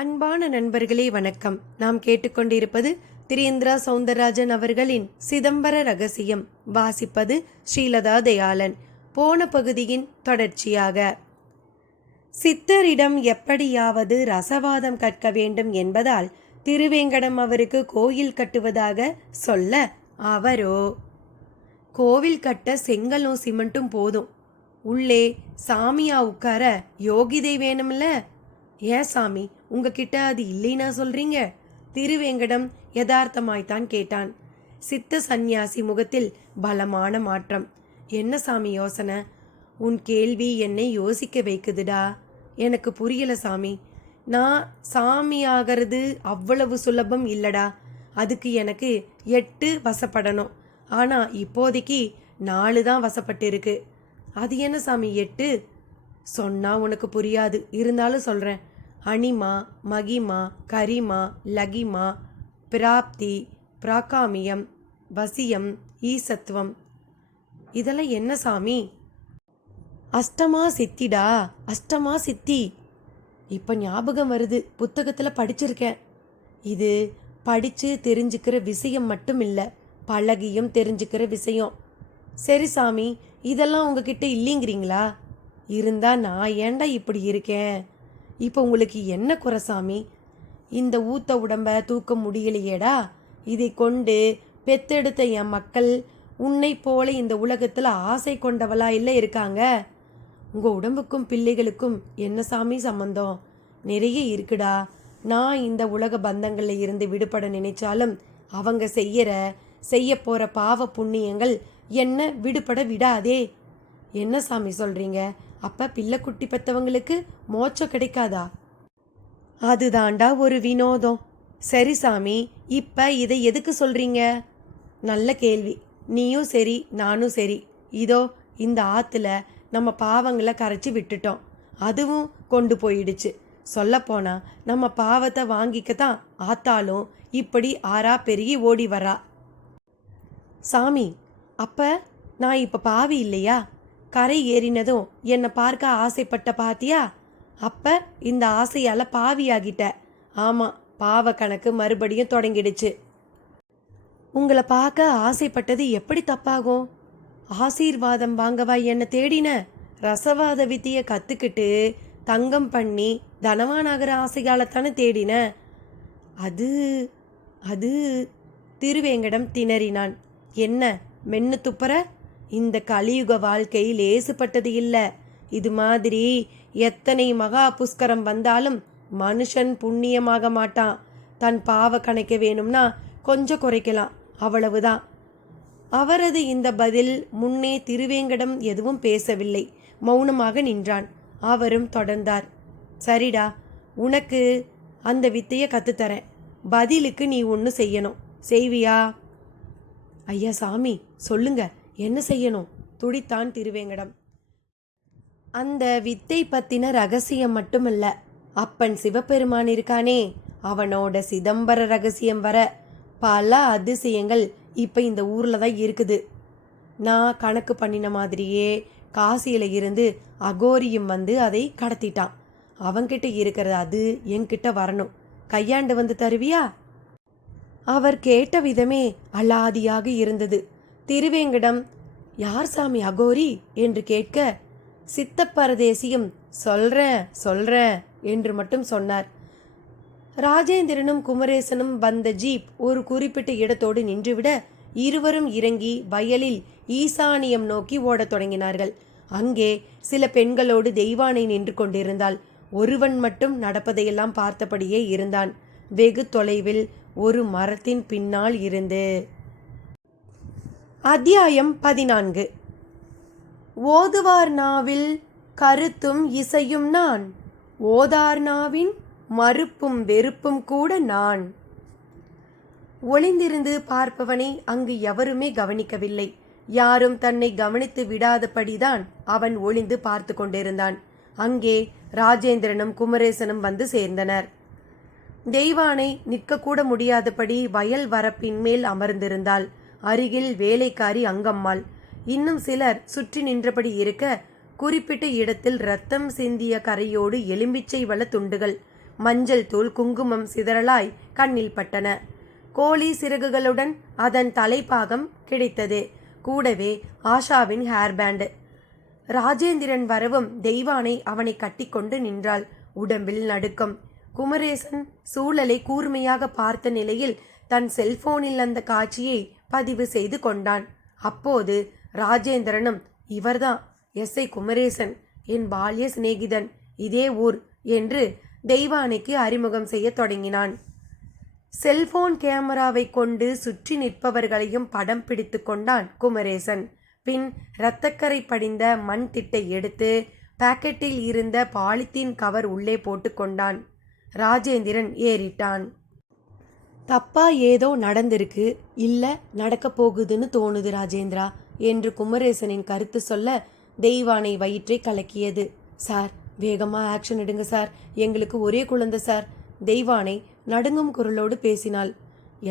அன்பான நண்பர்களே வணக்கம். நாம் கேட்டுக்கொண்டிருப்பது திரியேந்திரா சௌந்தரராஜன் அவர்களின் சிதம்பர ரகசியம். வாசிப்பது ஸ்ரீலதா தயாளன். போன பகுதியின் தொடர்ச்சியாக. சித்தரிடம் எப்படியாவது ரசவாதம் கற்க வேண்டும் என்பதால் திருவேங்கடம் அவருக்கு கோயில் கட்டுவதாக சொல்ல, அவரோ, கோவில் கட்ட செங்கலும் சிமெண்ட்டும் போதும், உள்ளே சாமியா உட்கார யோகிதை வேணும்ல. ஏன் சாமி, உங்ககிட்ட அது இல்லைனா சொல்றீங்க? திருவேங்கடம் யதார்த்தமாய்த்தான் கேட்டான். சித்த சந்நியாசி முகத்தில் பலமான மாற்றம். என்ன சாமி யோசனை? உன் கேள்வி என்னை யோசிக்க வைக்குதுடா. எனக்கு புரியல சாமி. நான் சாமி ஆகிறது அவ்வளவு சுலபம் இல்லடா. அதுக்கு எனக்கு 8 வசப்படணும். ஆனா இப்போதைக்கு 4 தான் வசப்பட்டிருக்கு. அது என்ன சாமி 8? சொன்னா உனக்கு புரியாது, இருந்தாலும் சொல்றேன். அனிமா, மகிமா, கரிமா, லகிமா, பிராப்தி, பிராகாமியம், வசியம், ஈசத்துவம். இதெல்லாம் என்ன சாமி? அஷ்டமா சித்திடா, அஷ்டமா சித்தி. இப்போ ஞாபகம் வருது, புத்தகத்தில் படிச்சிருக்கேன். இது படித்து தெரிஞ்சுக்கிற விஷயம் மட்டும் இல்லை, பழகியும் தெரிஞ்சுக்கிற விஷயம். சரி சாமி, இதெல்லாம் உங்ககிட்ட இல்லைங்கிறீங்களா? இருந்தா நான் ஏண்டா இப்படி இருக்கேன்? இப்போ உங்களுக்கு என்ன குறை சாமி? இந்த ஊத்த உடம்ப தூக்க முடியலையேடா. இதை கொண்டு பெத்தெடுத்த என் மக்கள் உன்னை போல இந்த உலகத்தில் ஆசை கொண்டவளா இல்லை இருக்காங்க. உங்கள் உடம்புக்கும் பிள்ளைகளுக்கும் என்ன சாமி சம்பந்தம்? நிறைய இருக்குடா. நான் இந்த உலக பந்தங்களில் இருந்து விடுபட நினைச்சாலும் அவங்க செய்ய போகிற பாவ புண்ணியங்கள் என்ன விடுபட விடாதே. என்ன சாமி சொல்கிறீங்க? அப்போ பிள்ளைக்குட்டி பெற்றவங்களுக்கு மோட்சம் கிடைக்காதா? அதுதாண்டா ஒரு வினோதம். சரி சாமி, இப்போ இதை எதுக்கு சொல்கிறீங்க? நல்ல கேள்வி. நீயும் சரி நானும் சரி. இதோ இந்த ஆற்றுல நம்ம பாவங்களை கரைச்சி விட்டுட்டோம். அதுவும் கொண்டு போயிடுச்சு. சொல்லப்போனா நம்ம பாவத்தை வாங்கிக்கத்தான் ஆத்தாலும் இப்படி ஆறா பெருகி ஓடி வரா. சாமி, அப்போ நான் இப்போ பாவி இல்லையா? கரை ஏறினதும் என்னை பார்க்க ஆசைப்பட்ட பாத்தியா? அப்போ இந்த ஆசையால் பாவியாகிட்ட. ஆமாம், பாவ கணக்கு மறுபடியும் தொடங்கிடுச்சு. உங்களை பார்க்க ஆசைப்பட்டது எப்படி தப்பாகும்? ஆசீர்வாதம் வாங்கவா என்னை தேடின? ரசவாத வித்தியை கற்றுக்கிட்டு தங்கம் பண்ணி தனவானாகிற ஆசையாலத்தானே தேடின. அது அது திருவேங்கடம் திணறினான். என்ன மென்னு துப்புற? இந்த கலியுக வாழ்க்கை லேசுப்பட்டது இல்லை. இது மாதிரி எத்தனை மகா புஷ்கரம் வந்தாலும் மனுஷன் புண்ணியமாக மாட்டான். தன் பாவ கணக்க வேணும்னா கொஞ்சம் குறைக்கலாம், அவ்வளவுதான். அவரது இந்த பதில் முன்னே திருவேங்கடம் எதுவும் பேசவில்லை, மௌனமாக நின்றான். அவரும் தொடர்ந்தார். சரிடா, உனக்கு அந்த வித்தையை கற்றுத்தரேன். பதிலுக்கு நீ ஒன்று செய்யணும். செய்வியா? ஐயா சாமி, சொல்லுங்க, என்ன செய்யணும்? துடித்தான் திருவேங்கடம். அந்த வித்தை பத்தின ரகசியம் மட்டுமல்ல, அப்பன் சிவபெருமான் இருக்கானே, அவனோட சிதம்பர ரகசியம் வர பல அதிசயங்கள் இப்போ இந்த ஊரில் தான் இருக்குது. நான் கணக்கு பண்ணின மாதிரியே காசியில் இருந்து அகோரியும் வந்து அதை கடத்திட்டான். அவன்கிட்ட இருக்கிறது அது என்கிட்ட வரணும். கையாண்டு வந்து தருவியா? அவர் கேட்ட விதமே அலாதியாக இருந்தது. திருவேங்கடம், யார் சாமி அகோரி என்று கேட்க, சித்தப்பரதேசியும் சொல்றேன் என்று மட்டும் சொன்னார். ராஜேந்திரனும் குமரேசனும் வந்த ஜீப் ஒரு குறிப்பிட்ட இடத்தோடு நின்றுவிட இருவரும் இறங்கி வயலில் ஈசானியம் நோக்கி ஓடத் தொடங்கினார்கள். அங்கே சில பெண்களோடு தெய்வானை நின்று கொண்டிருந்தாள். ஒருவன் மட்டும் நடப்பதையெல்லாம் பார்த்தபடியே இருந்தான். வெகு தொலைவில் ஒரு மரத்தின் பின்னால் இருந்து. அத்தியாயம் 14. ஓதுவார் நாவில் கருத்தும் இசையும் நான், ஓதார் நாவின் மறுப்பும் வெறுப்பும் கூட நான். ஒளிந்திருந்து பார்ப்பவனை அங்கு எவருமே கவனிக்கவில்லை. யாரும் தன்னை கவனித்து விடாதபடிதான் அவன் ஒளிந்து பார்த்து கொண்டிருந்தான். அங்கே ராஜேந்திரனும் குமரேசனும் வந்து சேர்ந்தனர். தெய்வானை நிற்கக்கூட முடியாதபடி வயல் வரப்பின் மேல் அமர்ந்திருந்தாள். அருகில் வேலைக்காரி அங்கம்மாள். இன்னும் சிலர் சுற்றி நின்றபடி இருக்க, குறிப்பிட்ட இடத்தில் இரத்தம் சிந்திய கரையோடு எலும்பிச்சை வள துண்டுகள், மஞ்சள் தூள் குங்குமம் சிதறலாய் கண்ணில் பட்டன. கோழி சிறகுகளுடன் அதன் தலைப்பாகம் கிடைத்தது. கூடவே ஆஷாவின் ஹேர்பேண்டு. ராஜேந்திரன் வரவும் தெய்வானை அவனை கட்டிக்கொண்டு நின்றாள். உடம்பில் நடுக்கம். குமரேசன் சூழலை கூர்மையாக பார்த்த நிலையில் தன் செல்போனில் அந்த காட்சியை பதிவு செய்து கொண்டான். அப்போது ராஜேந்திரனும், இவர்தான் எஸ்ஐ குமரேசன், என் பால்ய சிநேகிதன், இதே ஊர் என்று தெய்வானைக்கு அறிமுகம் செய்ய தொடங்கினான். செல்போன் கேமராவை கொண்டு சுற்றி நிற்பவர்களையும் படம் பிடித்து கொண்டான் குமரேசன். பின் இரத்தக்கரை படிந்த மண் திட்டை எடுத்து பாக்கெட்டில் இருந்த பாலித்தீன் கவர் உள்ளே போட்டு கொண்டான். ராஜேந்திரன் ஏறிட்டான். தப்பா ஏதோ நடந்திருக்கு, இல்ல நடக்க போகுதுன்னு தோணுது ராஜேந்திரா என்று குமரேசனின் கருத்து சொல்ல தெய்வானை வயிற்றை கலக்கியது. சார், வேகமா ஆக்ஷன் எடுங்க சார், எங்களுக்கு ஒரே குழந்தை சார். தெய்வானை நடுங்கும் குரலோடு பேசினாள்.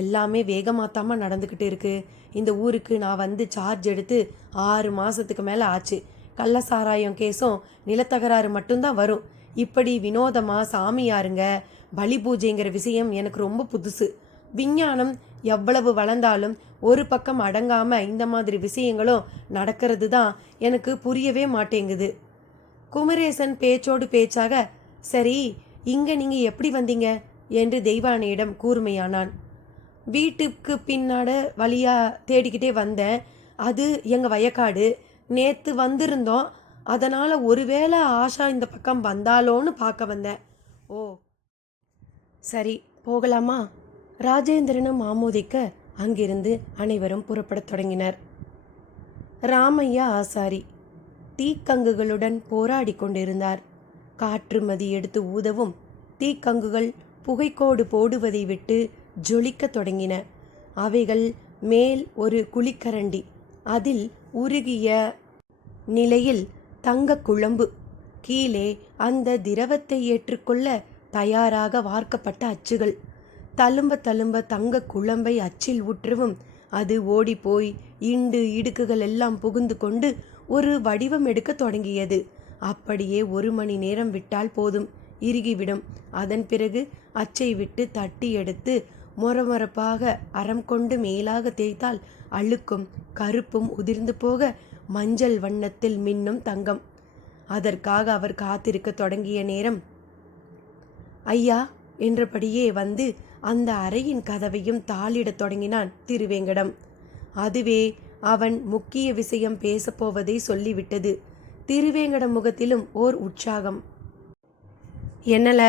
எல்லாமே வேகமாத்தாம நடந்துக்கிட்டு இருக்கு. இந்த ஊருக்கு நான் வந்து சார்ஜ் எடுத்து 6 மாசத்துக்கு மேலே ஆச்சு. கள்ள சாராயம் கேஸும் நிலத்தகராறு மட்டும்தான் வரும். இப்படி வினோதமா சாமியாருங்க பலி பூஜைங்கிற விஷயம் எனக்கு ரொம்ப புதுசு. விஞ்ஞானம் எவ்வளவு வளர்ந்தாலும் ஒரு பக்கம் அடங்காம இந்த மாதிரி விஷயங்களும் நடக்கிறது தான் எனக்கு புரியவே மாட்டேங்குது. குமரேசன் பேச்சோடு பேச்சாக, சரி இங்க நீங்க எப்படி வந்தீங்க என்று தெய்வானையிடம் கூர்மையானான். வீட்டுக்கு பின்னாட வழியா தேடிக்கிட்டே வந்தேன். அது எங்க வயக்காடு. நேத்து வந்திருந்தோம். அதனால ஒருவேளை ஆஷா இந்த பக்கம் வந்தாலோன்னு பார்க்க வந்தேன். ஓ சரி, போகலாமா? ராஜேந்திரனும் ஆமோதிக்க அங்கிருந்து அனைவரும் புறப்படத் தொடங்கினர். ராமையா ஆசாரி தீக்கங்குகளுடன் போராடி கொண்டிருந்தார். காற்று மதி எடுத்து ஊதவும் தீக்கங்குகள் புகைக்கோடு போடுவதை விட்டு ஜொலிக்க தொடங்கின. அவைகள் மேல் ஒரு குழிக்கரண்டி, அதில் உருகிய நிலையில் தங்க குழம்பு, கீழே அந்த திரவத்தை ஏற்றுக்கொள்ள தயாராக வார்க்கப்பட்ட அச்சுகள். தழும்ப தழும்ப தங்க குழம்பை அச்சில் ஊற்றவும் அது ஓடிப்போய் இண்டு இடுக்குகள் எல்லாம் புகுந்து கொண்டு ஒரு வடிவம் எடுக்க தொடங்கியது. அப்படியே 1 மணி நேரம் விட்டால் போதும், இறுகிவிடும். அதன் பிறகு அச்சை விட்டு தட்டி எடுத்து மொரமொரப்பாக அறம் கொண்டு மேலாக தேய்த்தால் அழுக்கும் கருப்பும் உதிர்ந்து போக மஞ்சள் வண்ணத்தில் மின்னும் தங்கம். அதற்காக அவர் காத்திருக்க தொடங்கிய நேரம், ஐயா என்றபடியே வந்து அந்த அறையின் கதவையும் தாளிடத் தொடங்கினான் திருவேங்கடம். அதுவே அவன் முக்கிய விஷயம் பேசப்போவதை சொல்லிவிட்டது. திருவேங்கடம் முகத்திலும் ஓர் உற்சாகம். என்னல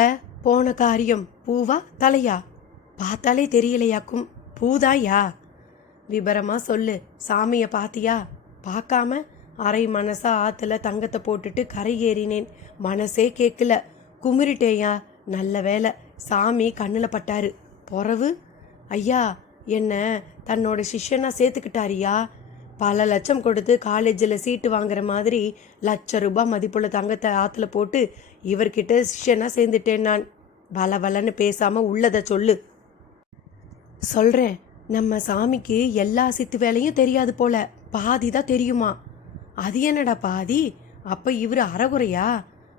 போன காரியம் பூவா தலையா? பார்த்தாலே தெரியலையாக்கும். பூதாயா? விபரமா சொல்லு. சாமியை பாத்தியா? பார்க்காம அரை மனசா ஆத்துல தங்கத்தை போட்டுட்டு கரை ஏறினேன். மனசே கேட்கல. குமிரிட்டேயா. நல்ல வேலை, சாமி கண்ணில் பட்டாரு. பொறவு ஐயா என்ன தன்னோட சிஷ்யனா சேர்த்துக்கிட்டாரியா. பல லட்சம் கொடுத்து காலேஜில் சீட்டு வாங்குற மாதிரி ₹1,00,000 மதிப்புள்ள தங்கத்தை ஆற்றுல போட்டு இவர்கிட்ட சிஷ்யனா சேர்ந்துட்டேன் நான். வளவலன்னு பேசாமல் உள்ளதை சொல்லு. சொல்கிறேன், நம்ம சாமிக்கு எல்லா சித்து வேலையும் தெரியாது போல, பாதி தான் தெரியுமா. அது என்னடா பாதி? அப்போ இவர் அறகுறையா?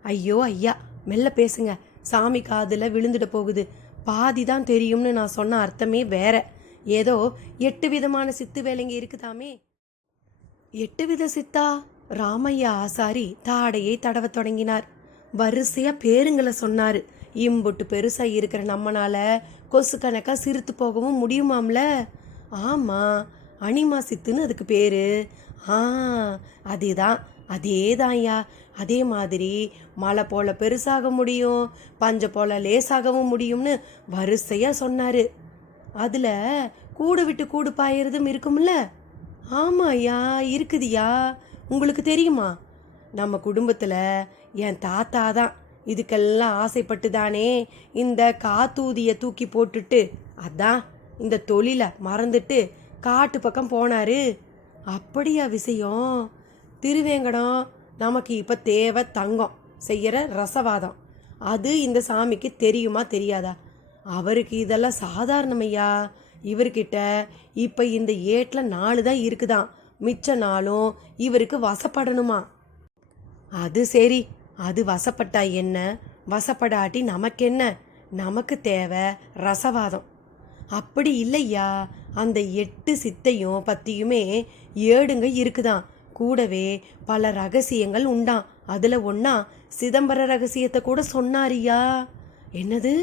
ஐயோ ஐயா, மெல்ல பேசுங்க, சாமி காதில் விழுந்துட போகுது. பாதி தான் தெரியும்னு நான் சொன்ன அர்த்தமே வேற. ஏதோ 8 விதமான சித்து வேலைங்க இருக்குதாமே. 8 வித சித்தா? ராமையா ஆசாரி தாடையை தடவ தொடங்கினார். வரிசையா பேருங்களை சொன்னாரு. இம்புட்டு பெருசா இருக்கிற நம்மனால கொசு கணக்கா சிரித்து போகவும் முடியுமாம்ல. ஆமா, அனிமா சித்துன்னு அதுக்கு பேரு. அதேதான் அதேதான்யா. அதே மாதிரி மலை போல பெருசாக முடியும், பஞ்ச போல லேசாகவும் முடியும்னு வரிசையா சொன்னாரு. அதுல கூடு விட்டு கூடு பாயறதும் இருக்கும்ல. ஆமாய்யா, இருக்குதுயா. உங்களுக்கு தெரியுமா? நம்ம குடும்பத்துல என் தாத்தா தான் இதுக்கெல்லாம் ஆசைப்பட்டு தானே இந்த காத்தூதிய தூக்கி போட்டுட்டு அதான் இந்த தொழிலை மறந்துட்டு காட்டு பக்கம் போனாரு. அப்படியா விஷயம்? திருவேங்கடம் நமக்கு இப்போ தேவை தங்கம் செய்கிற ரசவாதம். அது இந்த சாமிக்கு தெரியுமா தெரியாதா? அவருக்கு இதெல்லாம் சாதாரணமையா. இவர்கிட்ட இப்போ இந்த ஏட்டில் 4 தான் இருக்குதான். மிச்ச நாளும் இவருக்கு வசப்படணுமா. அது சரி, அது வசப்பட்டா என்ன, வசப்படாட்டி நமக்கென்ன? நமக்கு தேவை ரசவாதம். அப்படி இல்லையா, அந்த 8 சித்தையும் பத்தியுமே ஏடுங்க இருக்குதாம். கூடவே பல ரகசியங்கள் உண்டாம். அதுல ஒண்ணா சிதம்பர ரகசியத்தை கூட சொன்னாரியா. என்னது,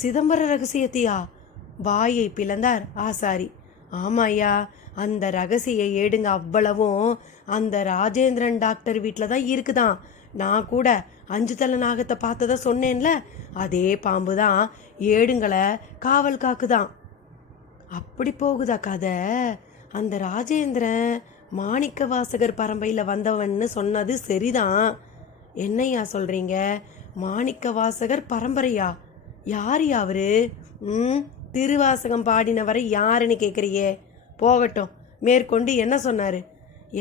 சிதம்பர ரகசியத்தையா? வாயை பிளந்தார் ஆசாரி. ஆமாய்யா, அந்த ரகசிய ஏடுங்க அவ்வளவும் அந்த ராஜேந்திரன் டாக்டர் வீட்டில் தான் இருக்குதாம். நான் கூட 5 தலை நாகத்தை பார்த்ததா சொன்னேன்ல, அதே பாம்பு தான் ஏடுங்களை காவல் காக்குதாம். அப்படி போகுதா கதை? அந்த ராஜேந்திரன் மாணிக்க வாசகர் பரம்பரையில் வந்தவன்னு சொன்னது சரிதான். என்னையா சொல்றீங்க? மாணிக்க வாசகர் பரம்பரையா? யார் அவரு? திருவாசகம் பாடினவரை யாருன்னு கேட்குறியே? போகட்டும், மேற்கொண்டு என்ன சொன்னாரு?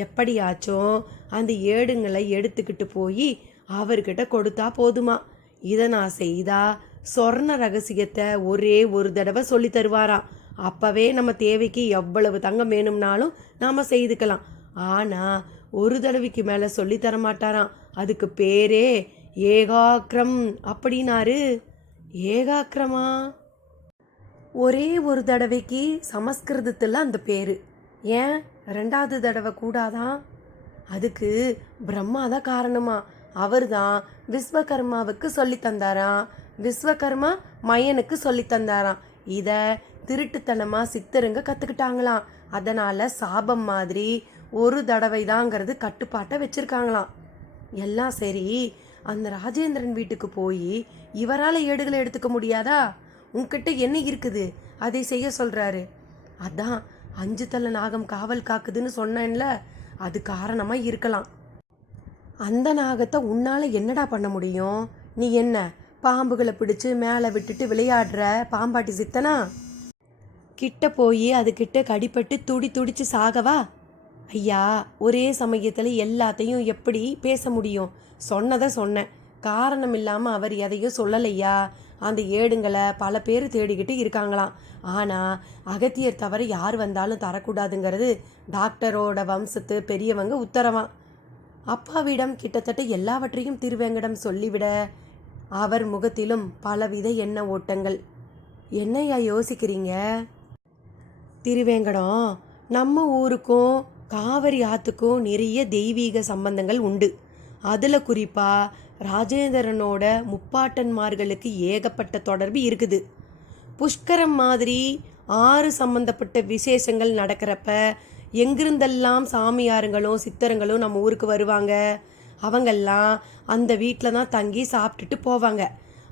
எப்படியாச்சும் அந்த ஏடுங்களை எடுத்துக்கிட்டு போய் அவர்கிட்ட கொடுத்தா போதுமா. இதை நான் செய்தா சொர்ண ரகசியத்தை ஒரே ஒரு தடவை சொல்லி தருவாராம். அப்பவே நம்ம தேவைக்கு எவ்வளவு தங்கம் வேணும்னாலும் நாம செய்துக்கலாம். ஆனா ஒரு தடவைக்கு மேல சொல்லி தர மாட்டாராம். அதுக்கு பேரே ஏகாக்கிரம் அப்படின்னாரு. ஏகாக்கிரமா? ஒரே ஒரு தடவைக்கு சமஸ்கிருதத்தில் அந்த பேரு. ஏன் 2வது தடவை கூடாதான்? அதுக்கு பிரம்மா தான் காரணமா. அவர் தான் விஸ்வகர்மாவுக்கு சொல்லி தந்தாராம். விஸ்வகர்மா மயனுக்கு சொல்லி தந்தாராம். இதை திருட்டுத்தனமா சித்தருங்க கற்றுக்கிட்டாங்களாம். அதனால சாபம் மாதிரி ஒரு தடவை தாங்கிறது கட்டுப்பாட்டை வச்சிருக்காங்களாம். எல்லாம் சரி, அந்த ராஜேந்திரன் வீட்டுக்கு போய் இவரால் ஏடுகளை எடுத்துக்க முடியாதா? உன்கிட்ட என்ன இருக்குது அதை செய்ய சொல்றாரு? அதான் 5 தலை நாகம் காவல் காக்குதுன்னு சொன்னேன்ல, அது காரணமா இருக்கலாம். அந்த நாகத்தை உன்னால என்னடா பண்ண முடியும்? நீ என்ன பாம்புகளை பிடிச்சு மேலே விட்டுட்டு விளையாடுற பாம்பாட்டி சித்தனா? கிட்ட போய் அதுகிட்ட கடிப்பட்டு துடிச்சு சாகவா? ஐயா, ஒரே சமயத்தில் எல்லாத்தையும் எப்படி பேச முடியும்? சொன்னதை சொன்னேன், காரணம் இல்லாமல் அவர் எதையும் சொல்லலையா. அந்த ஏடுங்களை பல பேர் தேடிக்கிட்டு இருக்காங்களாம். ஆனால் அகத்தியர் தவிர யார் வந்தாலும் தரக்கூடாதுங்கிறது டாக்டரோட வம்சத்து பெரியவங்க உத்தரவாம். அப்பாவிடம் கிட்டத்தட்ட எல்லாவற்றையும் திருவேங்கடம் சொல்லிவிட அவர் முகத்திலும் பலவித எண்ண ஓட்டங்கள். என்னையா யோசிக்கிறீங்க? திருவேங்கடம், நம்ம ஊருக்கும் காவிரி ஆற்றுக்கும் நிறைய தெய்வீக சம்பந்தங்கள் உண்டு. அதில் குறிப்பாக ராஜேந்திரனோட முப்பாட்டன்மார்களுக்கு ஏகப்பட்ட தொடர்பு இருக்குது. புஷ்கரம் மாதிரி 6 சம்பந்தப்பட்ட விசேஷங்கள் நடக்கிறப்ப எங்கிருந்தெல்லாம் சாமியாருங்களும் சித்தருங்களும் நம்ம ஊருக்கு வருவாங்க. அவங்கெல்லாம் அந்த வீட்டில் தான் தங்கி சாப்பிட்டுட்டு போவாங்க.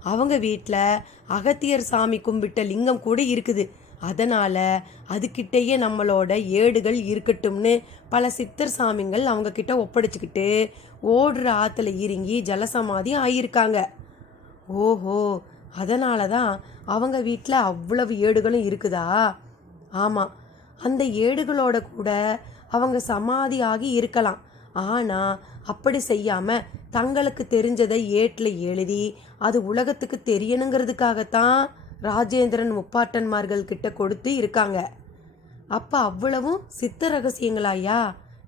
அவங்க வீட்டில் அகத்தியர் சாமி கும்பிட்ட லிங்கம் கூட இருக்குது. அதனால் அதுக்கிட்டேயே நம்மளோட ஏடுகள் இருக்கட்டும்னு பல சித்தர் சாமிங்கள் அவங்கக்கிட்ட ஒப்படைச்சிக்கிட்டு ஓடுற ஆற்றுல இறங்கி ஜலசமாதி ஆகியிருக்காங்க. ஓஹோ, அதனால தான் அவங்க வீட்டில் அவ்வளவு ஏடுகளும் இருக்குதா? ஆமாம், அந்த ஏடுகளோட கூட அவங்க சமாதி ஆகி இருக்கலாம். ஆனால் அப்படி செய்யாமல் தங்களுக்கு தெரிஞ்சதை ஏட்டில் எழுதி அது உலகத்துக்கு தெரியணுங்கிறதுக்காகத்தான் ராஜேந்திரன் முப்பாட்டன்மார்கள் கிட்ட கொடுத்து இருக்காங்க. அப்போ அவ்வளவும் சித்த ரகசியங்களாயா?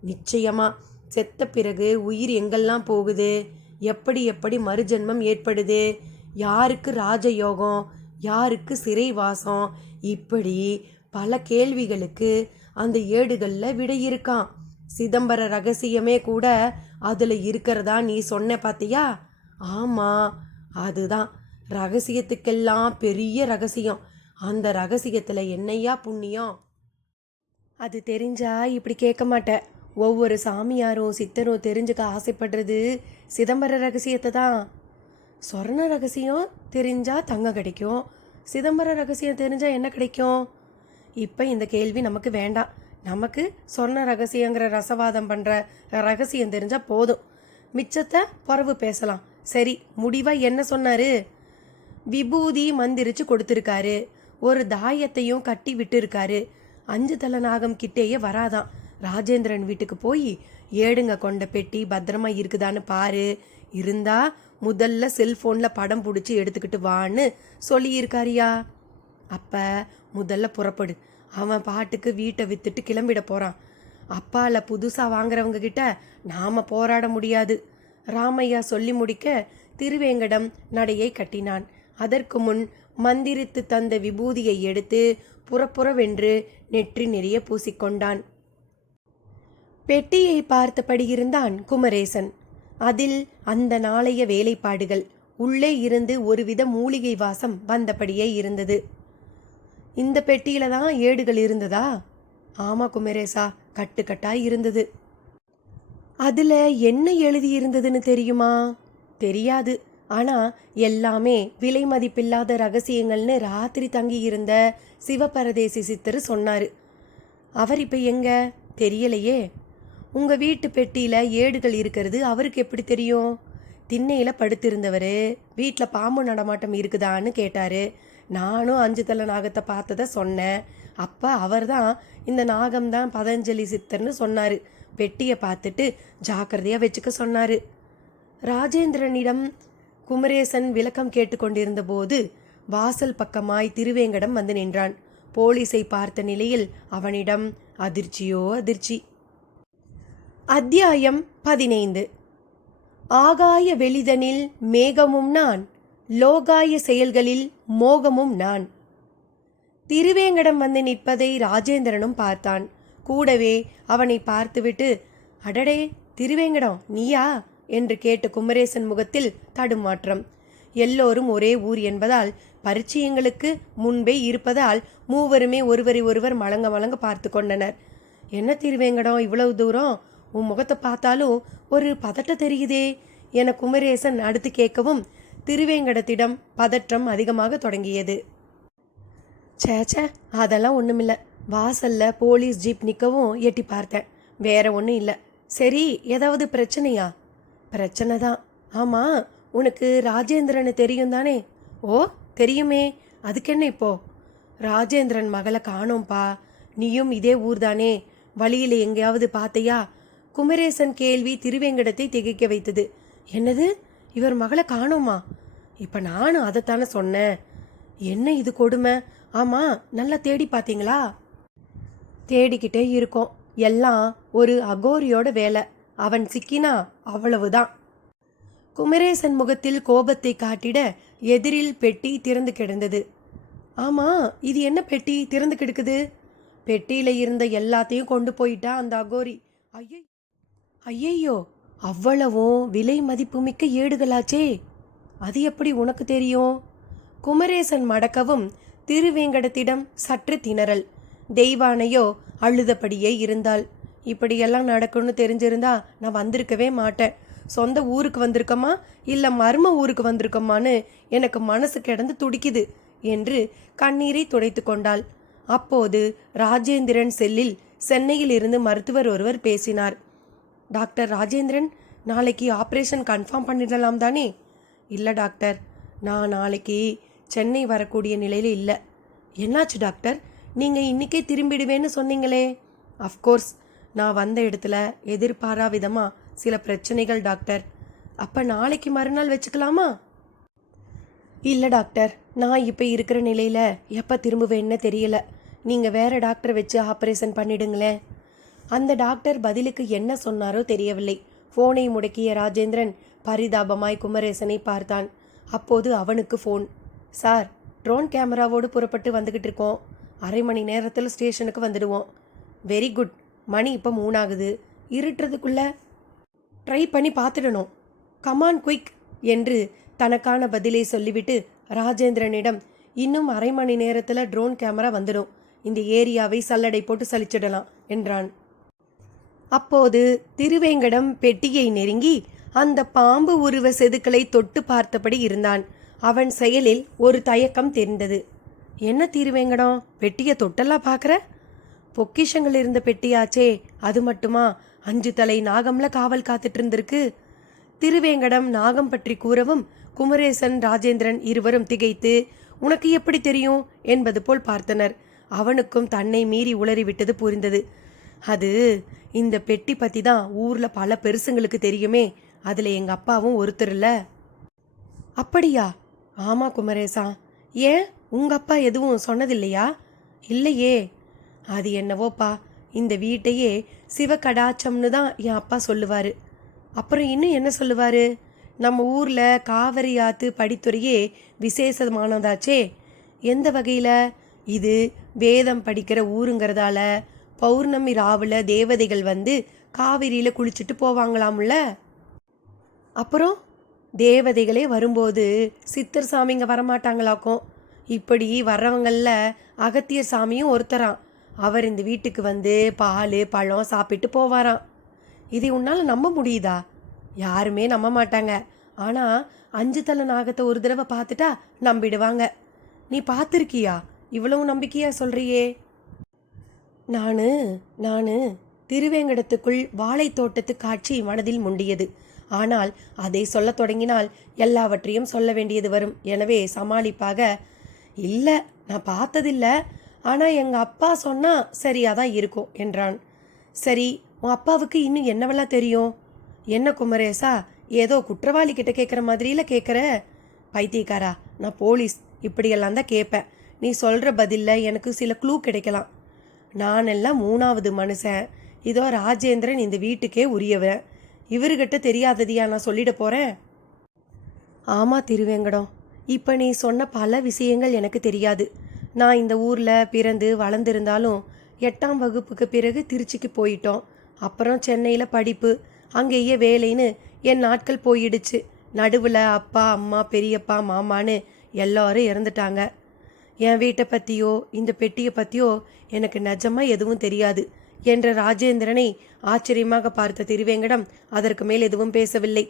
நிச்சயமா. செத்த பிறகு உயிர் எங்கெல்லாம் போகுது, எப்படி எப்படி மறுஜென்மம் ஏற்படுது, யாருக்கு ராஜயோகம், யாருக்கு சிறைவாசம், இப்படி பல கேள்விகளுக்கு அந்த ஏடுகளில் விடை இருக்கான். சிதம்பர ரகசியமே கூட அதில் இருக்கிறதா நீ சொன்ன பார்த்தியா? ஆமாம், அதுதான் ரகசியத்துக்கெல்லாம் பெரிய ரகசியம். அந்த ரகசியத்தில் என்னையா புண்ணியம்? அது தெரிஞ்சா இப்படி கேட்க மாட்டேன். ஒவ்வொரு சாமியாரும் சித்தரும் தெரிஞ்சுக்க ஆசைப்படுறது சிதம்பர ரகசியத்தை தான். சொர்ண ரகசியம் தெரிஞ்சா தங்கம் கிடைக்கும், சிதம்பர ரகசியம் தெரிஞ்சா என்ன கிடைக்கும்? இப்போ இந்த கேள்வி நமக்கு வேண்டாம். நமக்கு சொர்ண ரகசியங்கிற ரசவாதம் பண்ணுற ரகசியம் தெரிஞ்சால் போதும். மிச்சத்தை பிறவு பேசலாம். சரி, முடிவாக என்ன சொன்னார்? விபூதி மந்திரிச்சு கொடுத்துருக்காரு, ஒரு தாயத்தையும் கட்டி விட்டு இருக்காரு. 5 தலை நாகம் கிட்டேயே வராதான். ராஜேந்திரன் வீட்டுக்கு போய் ஏடுங்க கொண்ட பெட்டி பத்திரமா இருக்குதான்னு பாரு, இருந்தா முதல்ல செல்ஃபோனில் படம் பிடிச்சி எடுத்துக்கிட்டு வான்னு சொல்லியிருக்காரியா. அப்போ முதல்ல புறப்படு. அவன் பாட்டுக்கு வீட்டை வித்துட்டு கிளம்பிட போகிறான். அப்பால புதுசாக வாங்குறவங்க கிட்ட நாம் போராட முடியாது. ராமையா சொல்லி முடிக்க திருவேங்கடம் நடையை கட்டினான். அதற்கு முன் மந்திரித்து தந்த விபூதியை எடுத்து புறப்புறவென்று நெற்றி நிறைய பூசிக்கொண்டான். பெட்டியை பார்த்தபடி இருந்தான் குமரேசன். அதில் அந்த நாளைய வேலைப்பாடுகள், உள்ளே இருந்து ஒருவித மூலிகை வாசம் வந்தபடியே இருந்தது. இந்த பெட்டியில தான் ஏடுகள் இருந்ததா? ஆமா குமரேசா, கட்டுக்கட்டாய் இருந்தது. அதுல என்ன எழுதி இருந்ததுன்னு தெரியுமா? தெரியாது. ஆனா எல்லாமே விலை மதிப்பில்லாத ரகசியங்கள்னு ராத்திரி தங்கி இருந்த சிவபரதேசி சித்தர் சொன்னாரு. அவர் இப்ப எங்க? தெரியலையே. உங்க வீட்டு பெட்டியில ஏடுகள் இருக்கிறது அவருக்கு எப்படி தெரியும்? திண்ணையில படுத்திருந்தவர் வீட்டில் பாம்பு நடமாட்டம் இருக்குதான்னு கேட்டாரு. நானும் 5 தலை நாகத்தை பார்த்ததை சொன்னேன். அப்ப அவர் தான் இந்த நாகம்தான் பதஞ்சலி சித்தர்னு சொன்னாரு. பெட்டியை பார்த்துட்டு ஜாக்கிரதையா வச்சுக்க சொன்னாரு. ராஜேந்திரனிடம் குமரேசன் விளக்கம் கேட்டுக்கொண்டிருந்த போது வாசல் பக்கமாய் திருவேங்கடம் வந்து நின்றான். போலீஸை பார்த்த நிலையில் அவனிடம் அதிர்ச்சியோ அதிர்ச்சி. அத்தியாயம் 15. ஆகாய வெளிதனில் மேகமும் நான், லோகாய செயல்களில் மோகமும் நான். திருவேங்கடம் வந்து நிற்பதை ராஜேந்திரனும் பார்த்தான். கூடவே அவனை பார்த்துவிட்டு, அடடே திருவேங்கடம் நீயா என்று கேட்ட குமரேசன் முகத்தில் தடுமாற்றம். எல்லோரும் ஒரே ஊர் என்பதால், பரிச்சயங்களுக்கு முன்பே இருப்பதால் மூவருமே ஒருவரை ஒருவர் மலங்க மலங்க பார்த்து கொண்டனர். என்ன திருவேங்கடம் இவ்வளவு தூரம்? உன் முகத்தை பார்த்தாலும் ஒரு பதட்டம் தெரியுதே என குமரேசன் அடுத்து கேட்கவும் திருவேங்கடத்திடம் பதற்றம் அதிகமாக தொடங்கியது. சேச்சே, அதெல்லாம் ஒண்ணுமில்ல. வாசல்ல போலீஸ் ஜீப் நிற்கவும் எட்டி பார்த்தேன். வேற ஒன்றும் இல்லை. சரி, ஏதாவது பிரச்சனையா? பிரச்சனை தான். ஆமா, உனக்கு ராஜேந்திரனை தெரியும் தானே? ஓ தெரியுமே. அதுக்கு என்ன இப்போ? ராஜேந்திரன் மகளை காணோம்பா. நீயும் இதே ஊர் தானே? வழியில எங்கேயாவது பார்த்தையா? குமரேசன் கேள்வி திருவேங்கடத்தை திகைக்க வைத்தது. என்னது, இவர் மகளை காணோமா? இப்ப நானும் அதைத்தானே சொன்னேன். என்ன இது கொடுமை? ஆமா, நல்லா தேடி பார்த்தீங்களா? தேடிக்கிட்டே இருக்கோம். எல்லாம் ஒரு அகோரியோட வேலை. அவன் சிக்கினா அவ்வளவுதான். குமரேசன் முகத்தில் கோபத்தை காட்டிட எதிரில் பெட்டி திறந்து கிடந்தது. ஆமா, இது என்ன பெட்டி திறந்து கிடக்குது? பெட்டியில இருந்த எல்லாத்தையும் கொண்டு போயிட்டா அந்த அகோரி. ஐயையோ, அவ்வளவும் விலை மதிப்புமிக்க ஏடுகளாச்சே. அது எப்படி உனக்கு தெரியும்? குமரேசன் மடக்கவும் திருவேங்கடத்திடம் சற்று திணறல். தெய்வானையோ அழுதபடியே இருந்தாள். இப்படியெல்லாம் நடக்கும்னு தெரிஞ்சிருந்தா நான் வந்திருக்கவே மாட்டேன். சொந்த ஊருக்கு வந்திருக்கமா இல்ல மர்ம ஊருக்கு வந்திருக்கமான்னு எனக்கு மனசு கிடந்து துடிக்குது என்று கண்ணீரை துடைத்து கொண்டாள். அப்போது ராஜேந்திரன் செல்லில் சென்னையில் இருந்து மருத்துவர் ஒருவர் பேசினார். டாக்டர் ராஜேந்திரன், நாளைக்கு ஆப்ரேஷன் கன்ஃபார்ம் பண்ணிடலாம் தானே? இல்லை டாக்டர், நான் நாளைக்கு சென்னை வரக்கூடிய நிலையில் இல்லை. என்னாச்சு டாக்டர்? நீங்கள் இன்னைக்கே திரும்பிடுவேன்னு சொன்னீங்களே. அஃப்கோர்ஸ், நான் வந்த இடத்துல எதிர்பாரா விதமாக சில பிரச்சனைகள் டாக்டர். அப்போ நாளைக்கு மறுநாள் வச்சுக்கலாமா? இல்லை டாக்டர், நான் இப்போ இருக்கிற நிலையில் எப்போ திரும்புவேன்னு தெரியல. நீங்கள் வேற டாக்டரை வச்சு ஆப்ரேஷன் பண்ணிடுங்களேன். அந்த டாக்டர் பதிலுக்கு என்ன சொன்னாரோ தெரியவில்லை. ஃபோனை முடக்கிய ராஜேந்திரன் பரிதாபமாய் குமரேசனை பார்த்தான். அப்போது அவனுக்கு ஃபோன். சார், ட்ரோன் கேமராவோடு புறப்பட்டு வந்துக்கிட்டு இருக்கோம். அரை மணி நேரத்தில் ஸ்டேஷனுக்கு வந்துடுவோம். Very good. மணி இப்போ 3 ஆகுது. இருட்டுறதுக்குள்ள ட்ரை பண்ணி பார்த்துடணும். கமான் குயிக் என்று தனக்கான பதிலை சொல்லிவிட்டு ராஜேந்திரனிடம், இன்னும் அரை மணி நேரத்தில் ட்ரோன் கேமரா வந்துடும். இந்த ஏரியாவை சல்லடை போட்டு சலிச்சிடலாம் என்றான். அப்போது திருவேங்கடம் பெட்டியை நெருங்கி அந்த பாம்பு உருவ செதுக்களை தொட்டு பார்த்தபடி இருந்தான். அவன் செயலில் ஒரு தயக்கம் தெரிந்தது. என்ன திருவேங்கடம், பெட்டியை தொட்டெல்லாம் பார்க்குற? பொக்கிஷங்கள் இருந்த பெட்டியாச்சே, அது மட்டுமா 5 தலை நாகம்ல காவல் காத்துட்டு இருந்திருக்கு. திருவேங்கடம் நாகம் பற்றி கூறவும் குமரேசன் ராஜேந்திரன் இருவரும் திகைத்து, உனக்கு எப்படி தெரியும் என்பது போல் பார்த்தனர். அவனுக்கும் தன்னை மீறி உளறிவிட்டது புரிந்தது. அது இந்த பெட்டி பற்றி தான் ஊரில் பல பெருசுங்களுக்கு தெரியுமே, அதில் எங்கள் அப்பாவும் ஒருத்தர் இல்லை. அப்படியா? ஆமாம் குமரேசா. ஏன், உங்கள் அப்பா எதுவும் சொன்னதில்லையா? இல்லையே. அது என்னவோப்பா, இந்த வீட்டையே சிவகடாச்சம்னு தான் என் அப்பா சொல்லுவார். அப்புறம் இன்னும் என்ன சொல்லுவார்? நம்ம ஊரில் காவிரி ஆற்று படித்துறையே விசேஷமானதாச்சே. எந்த வகையில்? இது வேதம் படிக்கிற ஊருங்கிறதால பௌர்ணமி ராவில் தேவதைகள் வந்து காவிரியில் குளிச்சுட்டு போவாங்களாம்ல. அப்புறம் தேவதைகளே வரும்போது சித்தர் சாமிங்க வரமாட்டாங்களாக்கும். இப்படி வர்றவங்களில் அகத்தியர் சாமியும் ஒருத்தராம். அவர் இந்த வீட்டுக்கு வந்து பால் பழம் சாப்பிட்டு போவாராம். இதை உன்னால் நம்ப முடியுதா? யாருமே நம்ப மாட்டாங்க. ஆனால் 5 தலை நாகத்தை ஒரு தடவை பார்த்துட்டா நம்பிடுவாங்க. நீ பார்த்துருக்கியா? இவ்வளவு நம்பிக்கையா சொல்றியே. நான் நான் திருவேங்கடத்துக்குள் வாழை தோட்டத்து காட்சி மனதில் முண்டியது. ஆனால் அதை சொல்லத் தொடங்கினால் எல்லாவற்றையும் சொல்ல வேண்டியது வரும். எனவே சமாளிப்பாக, இல்லை, நான் பார்த்ததில்ல, ஆனால் எங்கள் அப்பா சொன்னால் சரியாக தான் இருக்கும் என்றான். சரி, உன் அப்பாவுக்கு இன்னும் என்னவெல்லாம் தெரியும்? என்ன குமரேசா, ஏதோ குற்றவாளி கிட்ட கேட்குற மாதிரியில் கேட்குற? பைத்தியக்காரா, நான் போலீஸ், இப்படியெல்லாம் தான் கேட்பேன். நீ சொல்கிற பதிலில் எனக்கு சில க்ளூ கிடைக்கலாம். நானெல்லாம் 3வது மனுஷன். இதோ ராஜேந்திரன் இந்த வீட்டுக்கே உரியவன். இவர்கிட்ட தெரியாததையா நான் சொல்லிட போகிறேன்? ஆமாம் திருவேங்கடம், இப்போ நீ சொன்ன பல விஷயங்கள் எனக்கு தெரியாது. நான் இந்த ஊரில் பிறந்து வளர்ந்துருந்தாலும் 8ஆம் வகுப்புக்கு பிறகு திருச்சிக்கு போயிட்டோம். அப்புறம் சென்னையில் படிப்பு, அங்கேயே வேலைன்னு என் நாட்கள் போயிடுச்சு. நடுவில் அப்பா அம்மா பெரியப்பா மாமான்னு எல்லாரும் இறந்துட்டாங்க. என் வீட்டை பற்றியோ இந்த பெட்டியை பற்றியோ எனக்கு நிஜமாக எதுவும் தெரியாது என்ற ராஜேந்திரனை ஆச்சரியமாக பார்த்த திருவேங்கடம் அதற்கு மேல் எதுவும் பேசவில்லை.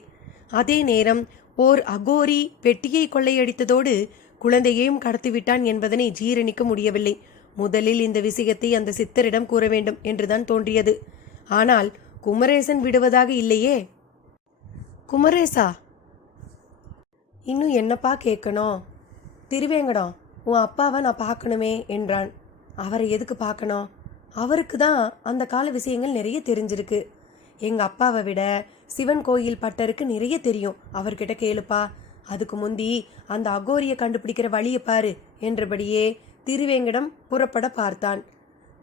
அதே நேரம் ஓர் அகோரி பெட்டியை கொள்ளையடித்ததோடு குழந்தையையும் கடத்திவிட்டான் என்பதனை ஜீரணிக்க முடியவில்லை. முதலில் இந்த விஷயத்தை அந்த சித்தரிடம் கூற வேண்டும் என்றுதான் தோன்றியது. ஆனால் குமரேசன் விடுவதாக இல்லையே. குமரேசா, இன்னும் என்னப்பா கேட்கணும்? திருவேங்கடம், உன் அப்பாவை நான் பார்க்கணுமே என்றான். அவரை எதுக்கு பார்க்கணும்? அவருக்கு தான் அந்த கால விஷயங்கள் நிறைய தெரிஞ்சிருக்கு. எங்கள் அப்பாவை விட சிவன் கோயில் பட்டருக்கு நிறைய தெரியும். அவர்கிட்ட கேளுப்பா. அதுக்கு முந்தி அந்த அகோரியை கண்டுபிடிக்கிற வழியை பாரு என்றபடியே திருவேங்கடம் புறப்பட பார்த்தான்.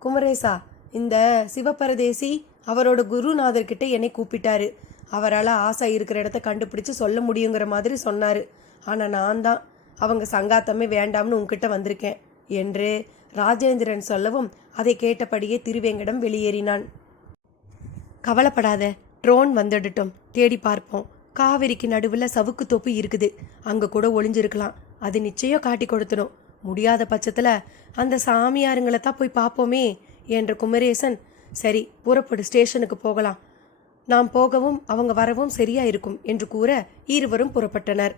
குமரேசா, இந்த சிவபரதேசி அவரோட குருநாதர்கிட்ட என்னை கூப்பிட்டாரு. அவரால் ஆசை இருக்கிற இடத்த கண்டுபிடிச்சு சொல்ல முடியுங்கிற மாதிரி சொன்னார். ஆனால் நான் தான் அவங்க சங்காத்தமே வேண்டாம்னு உங்ககிட்ட வந்திருக்கேன் என்று ராஜேந்திரன் சொல்லவும் அதை கேட்டபடியே திருவேங்கடம் வெளியேறினான். கவலைப்படாத, ட்ரோன் வந்துடட்டும், தேடி பார்ப்போம். காவிரிக்கு நடுவில் சவுக்கு தோப்பு இருக்குது, அங்கே கூட ஒளிஞ்சிருக்கலாம். அது நிச்சயம் காட்டி கொடுத்துடும். முடியாத பட்சத்தில் அந்த சாமியாருங்களை தான் போய் பார்ப்போமே என்ற குமரேசன், சரி புறப்படு, ஸ்டேஷனுக்கு போகலாம். நாம் போகவும் அவங்க வரவும் சரியா இருக்கும் என்று கூற இருவரும் புறப்பட்டனர்.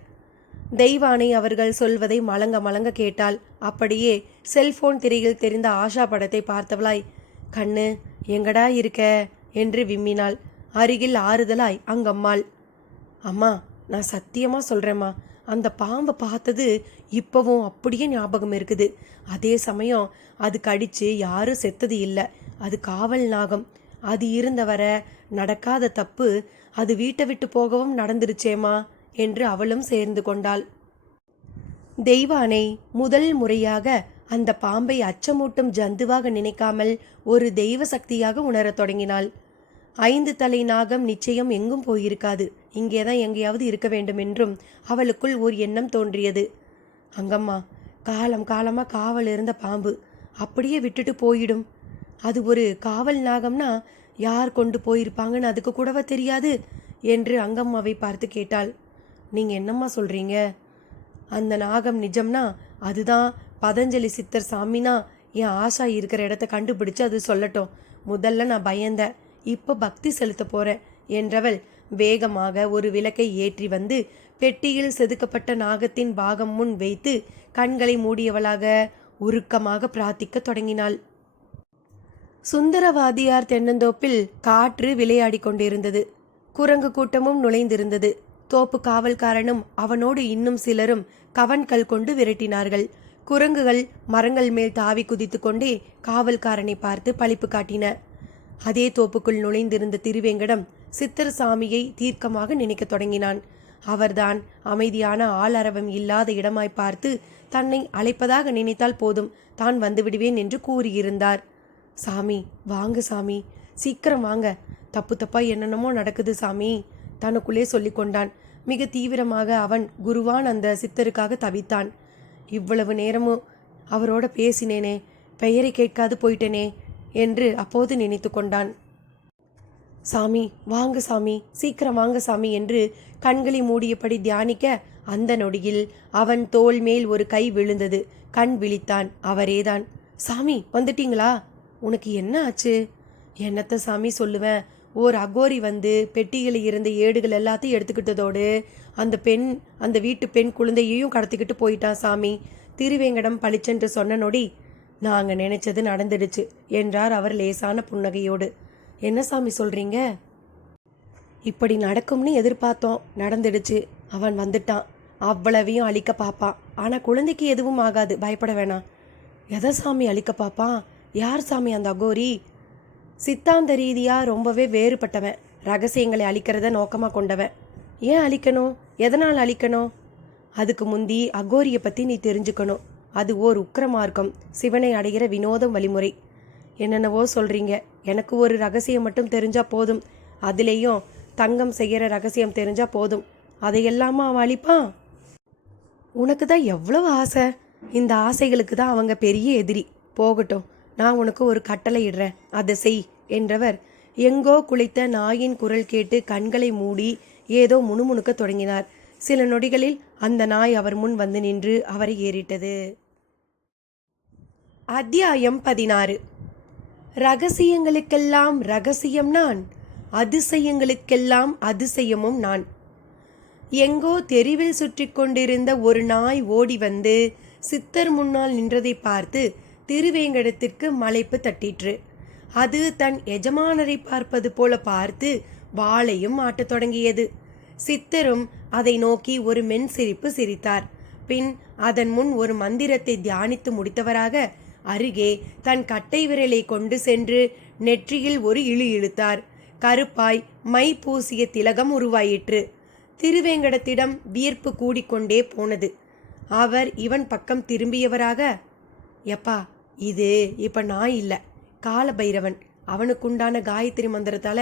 தெய்வானை அவர்கள் சொல்வதை மலங்க மலங்க கேட்டாள். அப்படியே செல்போன் திரையில் தெரிந்த ஆஷா படத்தை பார்த்தவளாய், கண்ணு எங்கடா இருக்க என்று விம்மினாள். அருகில் ஆறுதலாய் அங்கம்மாள், அம்மா நான் சத்தியமாக சொல்கிறேம்மா, அந்த பாம்பை பார்த்தது இப்போவும் அப்படியே ஞாபகம் இருக்குது. அதே சமயம் அது கடிச்சு யாரும் செத்தது இல்லை. அது காவல் நாகம். அது இருந்தவரை நடக்காத தப்பு அது வீட்டை விட்டு போகவும் நடந்துருச்சேம்மா என்று அவளும் சேர்ந்து கொண்டாள். தெய்வானை முதல் முறையாக அந்த பாம்பை அச்சமூட்டும் ஜந்துவாக நினைக்காமல் ஒரு தெய்வ சக்தியாக உணரத் தொடங்கினாள். 5 தலை நாகம் நிச்சயம் எங்கும் போயிருக்காது, இங்கேதான் எங்கேயாவது இருக்க வேண்டும் என்றும் அவளுக்குள் ஒரு எண்ணம் தோன்றியது. அங்கம்மா, காலம் காலமாக காவல் இருந்த பாம்பு அப்படியே விட்டுட்டு போயிடும். அது ஒரு காவல் நாகம்னா யார் கொண்டு போயிருப்பாங்கன்னு அதுக்கு கூடவா தெரியாது என்று அங்கம்மாவை பார்த்து கேட்டாள். நீங்கள் என்னம்மா சொல்கிறீங்க? அந்த நாகம் நிஜம்னா அதுதான் பதஞ்சலி சித்தர் சாமினா என் ஆஷா இருக்கிற இடத்த கண்டுபிடிச்சு அது சொல்லட்டும். முதல்ல நான் பயந்தேன், இப்போ பக்தி செலுத்த போகிறேன் என்றவள் வேகமாக ஒரு விளக்கை ஏற்றி வந்து பெட்டியில் செதுக்கப்பட்ட நாகத்தின் பாகம் முன் வைத்து கண்களை மூடியவளாக உருக்கமாக பிரார்த்திக்க தொடங்கினாள். சுந்தரவாதியார் தென்னந்தோப்பில் காற்று விளையாடி கொண்டிருந்தது. குரங்கு கூட்டமும் நுழைந்திருந்தது. தோப்பு காவல்காரனும் அவனோடு இன்னும் சிலரும் கவன்கள் கொண்டு விரட்டினார்கள். குரங்குகள் மரங்கள் மேல் தாவி குதித்து கொண்டே காவல்காரனை பார்த்து பழிப்பு காட்டின. அதே தோப்புக்குள் நுழைந்திருந்த திருவேங்கடம் சித்தர் சாமியை தீர்க்கமாக நினைக்க தொடங்கினான். அவர்தான் அமைதியான ஆளரவம் இல்லாத இடமாய் பார்த்து தன்னை அழைப்பதாக நினைத்தால் போதும், தான் வந்து விடுவேன் என்று கூறியிருந்தார். சாமி வாங்க சாமி, சீக்கிரம் வாங்க, தப்பு தப்பா என்னென்னமோ நடக்குது சாமி, தனக்குள்ளே சொல்லி கொண்டான். மிக தீவிரமாக அவன் குருவான் அந்த சித்தருக்காக தவித்தான். இவ்வளவு நேரமும் அவரோட பேசினேனே, பெயரை கேட்காது போயிட்டேனே என்று அப்போது நினைத்து கொண்டான். சாமி வாங்க சாமி, சீக்கிரம் வாங்க சாமி என்று கண்களை மூடியபடி தியானிக்க அந்த நொடியில் அவன் தோள் மேல் ஒரு கை விழுந்தது. கண் விழித்தான். அவரேதான். சாமி வந்துட்டீங்களா? உனக்கு என்ன ஆச்சு? என்னத்த சாமி சொல்லுவேன், ஓர் அகோரி வந்து பெட்டிகளில் இருந்த ஏடுகள் எல்லாத்தையும் எடுத்துக்கிட்டதோடு அந்த வீட்டு பெண் குழந்தையையும் கடத்திக்கிட்டு போயிட்டான் சாமி. திருவேங்கடம் பளிச்சென்று சொன்ன நொடி நாங்கள் நினைச்சது நடந்துடுச்சு என்றார் அவர் லேசான புன்னகையோடு. என்ன சாமி சொல்றீங்க? இப்படி நடக்கும்னு எதிர்பார்த்தோம், நடந்துடுச்சு. அவன் வந்துட்டான், அவ்வளவையும் அழிக்க பார்ப்பான். ஆனால் குழந்தைக்கு எதுவும் ஆகாது, பயப்பட வேணாம். எதை சாமி அழிக்க பார்ப்பான்? யார் சாமி அந்த அகோரி? சித்தாந்த ரீதியாக ரொம்பவே வேறுபட்டவன், ரகசியங்களை அழிக்கிறத நோக்கமாக கொண்டவன். ஏன் அழிக்கணும்? எதனால் அழிக்கணும்? அதுக்கு முந்தி அகோரியை பற்றி நீ தெரிஞ்சுக்கணும். அது ஓர் உக்கிரமார்க்கம், சிவனை அடைகிற வினோதம் வழிமுறை. என்னென்னவோ சொல்கிறீங்க, எனக்கு ஒரு ரகசியம் மட்டும் தெரிஞ்சால் போதும். அதுலேயும் தங்கம் செய்கிற ரகசியம் தெரிஞ்சால் போதும். அதையெல்லாமா அவன் அழிப்பான்? உனக்கு தான் எவ்வளவு ஆசை. இந்த ஆசைகளுக்கு தான் அவங்க பெரிய எதிரி. போகட்டும், நான் உனக்கு ஒரு கட்டளை இடுறேன், அதை செய் என்றவர் எங்கோ குளித்த நாயின் குரல் கேட்டு கண்களை மூடி ஏதோ முணுமுணுக்க தொடங்கினார். சில நொடிகளில் அந்த நாய் அவர் முன் வந்து நின்று அவரை ஏறிட்டது. அத்தியாயம் 16. ரகசியங்களுக்கெல்லாம் ரகசியம் நான், அதிசயங்களுக்கெல்லாம் அதிசயமும் நான். எங்கோ தெருவில் சுற்றி கொண்டிருந்த ஒரு நாய் ஓடி வந்து சித்தர் முன்னால் நின்றதை பார்த்து திருவேங்கடத்திற்கு மலைப்பு தட்டிற்று. அது தன் எஜமானரை பார்ப்பது போல பார்த்து வாளையும் ஆட்டத் தொடங்கியது. சித்தரும் அதை நோக்கி ஒரு மென் சிரிப்பு சிரித்தார். பின் அதன் முன் ஒரு மந்திரத்தை தியானித்து முடித்தவராக அருகே தன் கட்டை விரலை கொண்டு சென்று நெற்றியில் ஒரு இழு இழுத்தார். கருப்பாய் மை பூசிய திலகம் உருவாயிற்று. திருவேங்கடத்திடம் வியர்ப்பு கூடிக்கொண்டே போனது. அவர் இவன் பக்கம் திரும்பியவராக, எப்பா, இது இப்ப நாய் இல்ல, கால பைரவன். அவனுக்குண்டான காயத்ரி மந்திரத்தால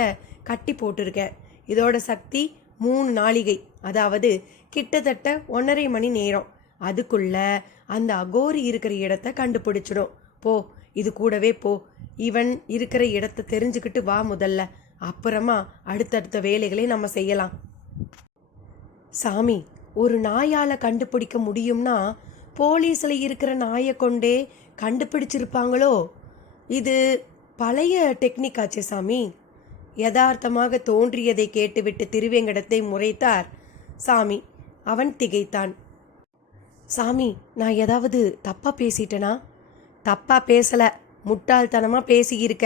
கட்டி போட்டிருக்க. இதோட சக்தி 3 நாளிகை, அதாவது கிட்டத்தட்ட 1.5 மணி நேரம். அதுக்குள்ள அந்த அகோரி இருக்கிற இடத்த கண்டுபிடிச்சிடும். போ, இது கூடவே போ. இவன் இருக்கிற இடத்த தெரிஞ்சுக்கிட்டு வா முதல்ல. அப்புறமா அடுத்தடுத்த வேலைகளை நம்ம செய்யலாம். சாமி, ஒரு நாயால கண்டுபிடிக்க முடியும்னா போலீஸ்ல இருக்கிற நாயை கொண்டே கண்டுபிடிச்சிருப்பாங்களோ? இது பழைய டெக்னிக் ஆச்சு சாமி. யதார்த்தமாக தோன்றியதை கேட்டுவிட்டு திருவேங்கடத்தை முறைத்தார் சாமி. அவன் திகைத்தான். சாமி, நான் ஏதாவது தப்பா பேசிட்டேனா? தப்பா பேசல, முட்டாள்தனமா பேசியிருக்க.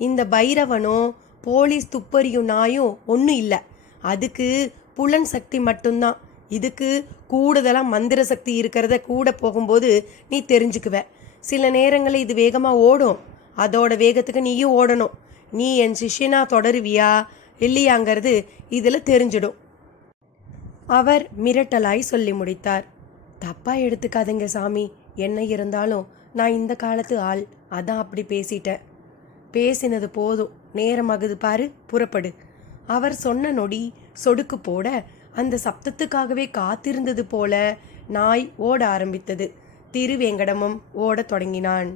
இந்த பைரவனும் போலீஸ் துப்பறியும் நாயும் ஒன்றும் இல்லை. அதுக்கு புலன் சக்தி மட்டும்தான். இதுக்கு கூடுதலாக மந்திர சக்தி இருக்கிறத கூட போகும்போது நீ தெரிஞ்சுக்குவ. சில நேரங்களில் இது வேகமாக ஓடும். அதோட வேகத்துக்கு நீயும் ஓடணும். நீ என் சிஷ்யனா தொடருவியா இல்லையாங்கிறது இதில் தெரிஞ்சிடும். அவர் மிரட்டலாய் சொல்லி முடித்தார். தப்பா எடுத்துக்காதீங்க சாமி, என்ன இருந்தாலும் நான் இந்த காலத்து ஆள், அதான் அப்படி பேசிட்டேன். பேசினது போதும், நேரமாகுது பாரு, புறப்படு. அவர் சொன்ன நொடி சொடுக்கு போட அந்த சப்தத்துக்காகவே காத்திருந்தது போல நாய் ஓட ஆரம்பித்தது. திருவேங்கடமும் ஓடத் தொடங்கினான்.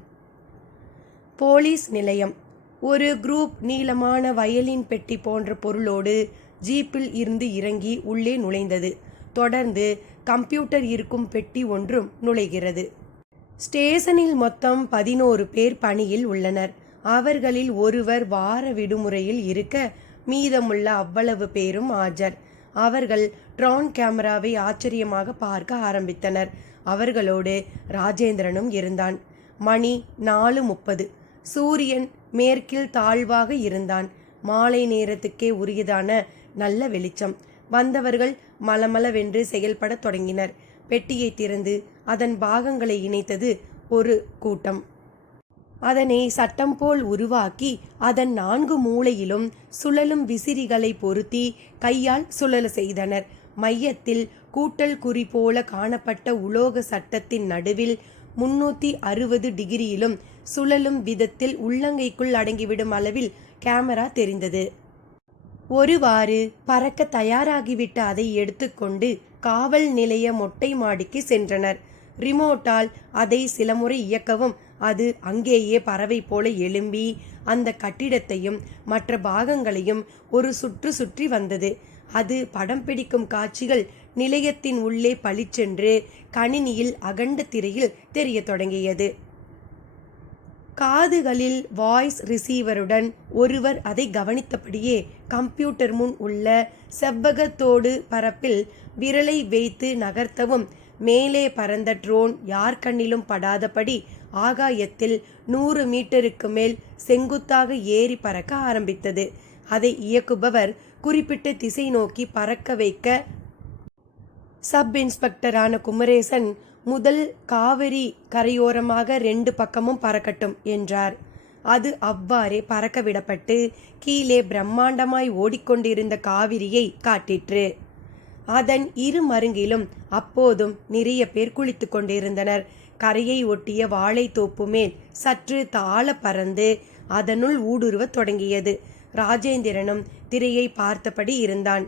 போலீஸ் நிலையம். ஒரு குரூப் நீளமான வயலின் பெட்டி போன்ற பொருளோடு ஜீப்பில் இருந்து இறங்கி உள்ளே நுழைந்தது. தொடர்ந்து கம்ப்யூட்டர் இருக்கும் பெட்டி ஒன்றும் நுழைகிறது. ஸ்டேஷனில் மொத்தம் 11 பேர் பணியில் உள்ளனர். அவர்களில் ஒருவர் வார விடுமுறையில் இருக்க மீதமுள்ள அவ்வளவு பேரும் ஆஜர். அவர்கள் ட்ரோன் கேமராவை ஆச்சரியமாக பார்க்க ஆரம்பித்தனர். அவர்களோடு ராஜேந்திரனும் இருந்தான். மணி 4:30. சூரியன் மேற்கில் தாழ்வாக இருந்தான். மாலை நேரத்துக்கே உரியதான நல்ல வெளிச்சம். வந்தவர்கள் மலமளவென்று செயல்பட தொடங்கினர். பெட்டியை திறந்து அதன் பாகங்களை இணைத்தது ஒரு கூட்டம். அதனை சட்டம் போல் உருவாக்கி அதன் 4 மூலையிலும் சுழலும் விசிறிகளை பொருத்தி கையால் சுழல செய்தனர். மையத்தில் கூட்டல் குறி போல காணப்பட்ட உலோக சட்டத்தின் நடுவில் 360 டிகிரியிலும் சுழலும் விதத்தில் உள்ளங்கைக்குள் அடங்கிவிடும் அளவில் கேமரா தெரிந்தது. ஒருவாறு பறக்க தயாராகிவிட்ட அதை எடுத்துக்கொண்டு காவல் நிலைய மொட்டை மாடிக்கு சென்றனர். ரிமோட்டால் அதை சில முறை இயக்கவும் அது அங்கேயே பறவை போல எழும்பி அந்த கட்டிடத்தையும் மற்ற பாகங்களையும் ஒரு சுற்று சுற்றி வந்தது. அது படம் பிடிக்கும் காட்சிகள் நிலையத்தின் உள்ளே பளிச்சென்று கணினியில் அகண்ட திரையில் தெரிய தொடங்கியது. காதுகளில் வாய்ஸ் ரிசீவருடன் ஒருவர் அதை கவனித்தபடியே கம்ப்யூட்டர் முன் உள்ள செவ்வகத்தோடு பரப்பில் விரலை வைத்து நகர்த்தவும் மேலே பறந்த ட்ரோன் யார் கண்ணிலும் படாதபடி ஆகாயத்தில் 100 மீட்டருக்கு மேல் செங்குத்தாக ஏறி பறக்க ஆரம்பித்தது. அதை இயக்குபவர் குறிப்பிட்ட திசை நோக்கி பறக்க வைக்க சப் இன்ஸ்பெக்டரான குமரேசன் முதல் காவிரி கரையோரமாக 2 பக்கமும் பறக்கட்டும் என்றார். அது அவ்வாறே பறக்க விடப்பட்டு கீழே பிரம்மாண்டமாய் ஓடிக்கொண்டிருந்த காவிரியை காட்டிற்று. அதன் இரு மருங்கிலும் அப்போதும் நிறைய பேர் குளித்து கொண்டிருந்தனர். கரையை ஒட்டிய வாழைத்தோப்பு மேல் சற்று தாழ பறந்து அதனுள் ஊடுருவத் தொடங்கியது. ராஜேந்திரனும் திரையை பார்த்தபடி இருந்தான்.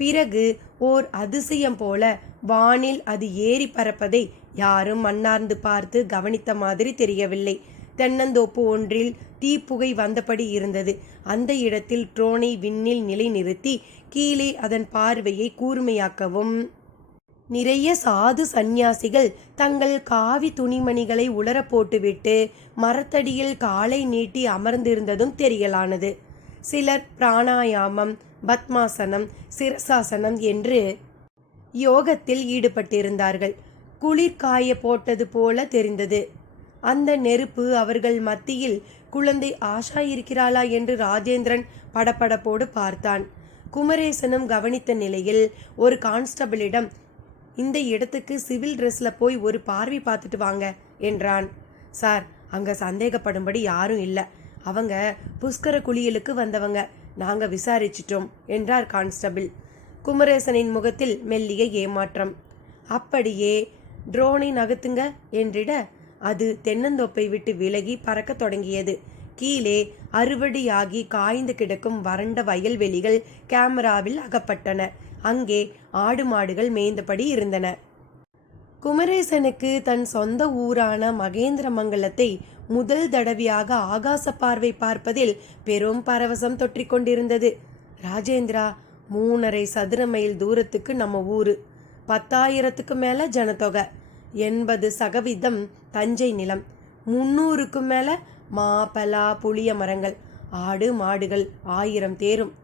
பிறகு ஓர் அதிசயம் போல வானில் அது ஏறி பறப்பதை யாரும் அண்ணார்ந்து பார்த்து கவனித்த மாதிரி தெரியவில்லை. தென்னந்தோப்பு ஒன்றில் தீப்புகை வந்தபடி இருந்தது. அந்த இடத்தில் ட்ரோனை விண்ணில் நிலைநிறுத்தி கீழே அதன் பார்வையை கூர்மையாக்கவும் நிறைய சாது சந்நியாசிகள் தங்கள் காவி துணிமணிகளை உலர போட்டுவிட்டு மரத்தடியில் காலை நீட்டி அமர்ந்திருந்ததும் தெரியலானது. சிலர் பிராணாயாமம், பத்மாசனம், சிரசாசனம் என்று யோகத்தில் ஈடுபட்டிருந்தார்கள். குளிர் காய போட்டது போல தெரிந்தது. அந்த நெருப்பு அவர்கள் மத்தியில் குழந்தை ஆஷா இருக்கிறாளா என்று ராஜேந்திரன் படபடப்போடு பார்த்தான். குமரேசனும் கவனித்த நிலையில் ஒரு கான்ஸ்டபிளிடம், இந்த இடத்துக்கு சிவில் ட்ரெஸ்ல போய் ஒரு பார்வை பார்த்துட்டு வாங்க என்றான். சார், அங்க சந்தேகப்படும்படி யாரும் இல்லை. அவங்க புஷ்கர குளியலுக்கு வந்தவங்க. நாங்க விசாரிச்சிட்டோம் என்றார் கான்ஸ்டபிள். குமரேசனின் முகத்தில் மெல்லிய ஏமாற்றம். அப்படியே ட்ரோனை நகர்த்துங்க என்றிட அது தென்னந்தோப்பை விட்டு விலகி பறக்க தொடங்கியது. கீழே அறுவடையாகி காய்ந்து கிடக்கும் வறண்ட வயல்வெளிகள் கேமராவில் அகப்பட்டன. அங்கே ஆடு மாடுகள் மேய்ந்தபடி இருந்தன. குமரேசனுக்கு தன் சொந்த ஊரான மகேந்திரமங்கலத்தை முதல் தடவையாக ஆகாச பார்வை பார்ப்பதில் பெரும் பரவசம் தொற்றிக்கொண்டிருந்தது. ராஜேந்திரா, 3.5 சதுர மைல் தூரத்துக்கு நம்ம ஊரு, 10,000க்கு மேல ஜனத்தொகை, 80% தஞ்சை நிலம், 300க்கு மேல மாப்பலா புளிய மரங்கள், ஆடு மாடுகள் 1000 தேரும்.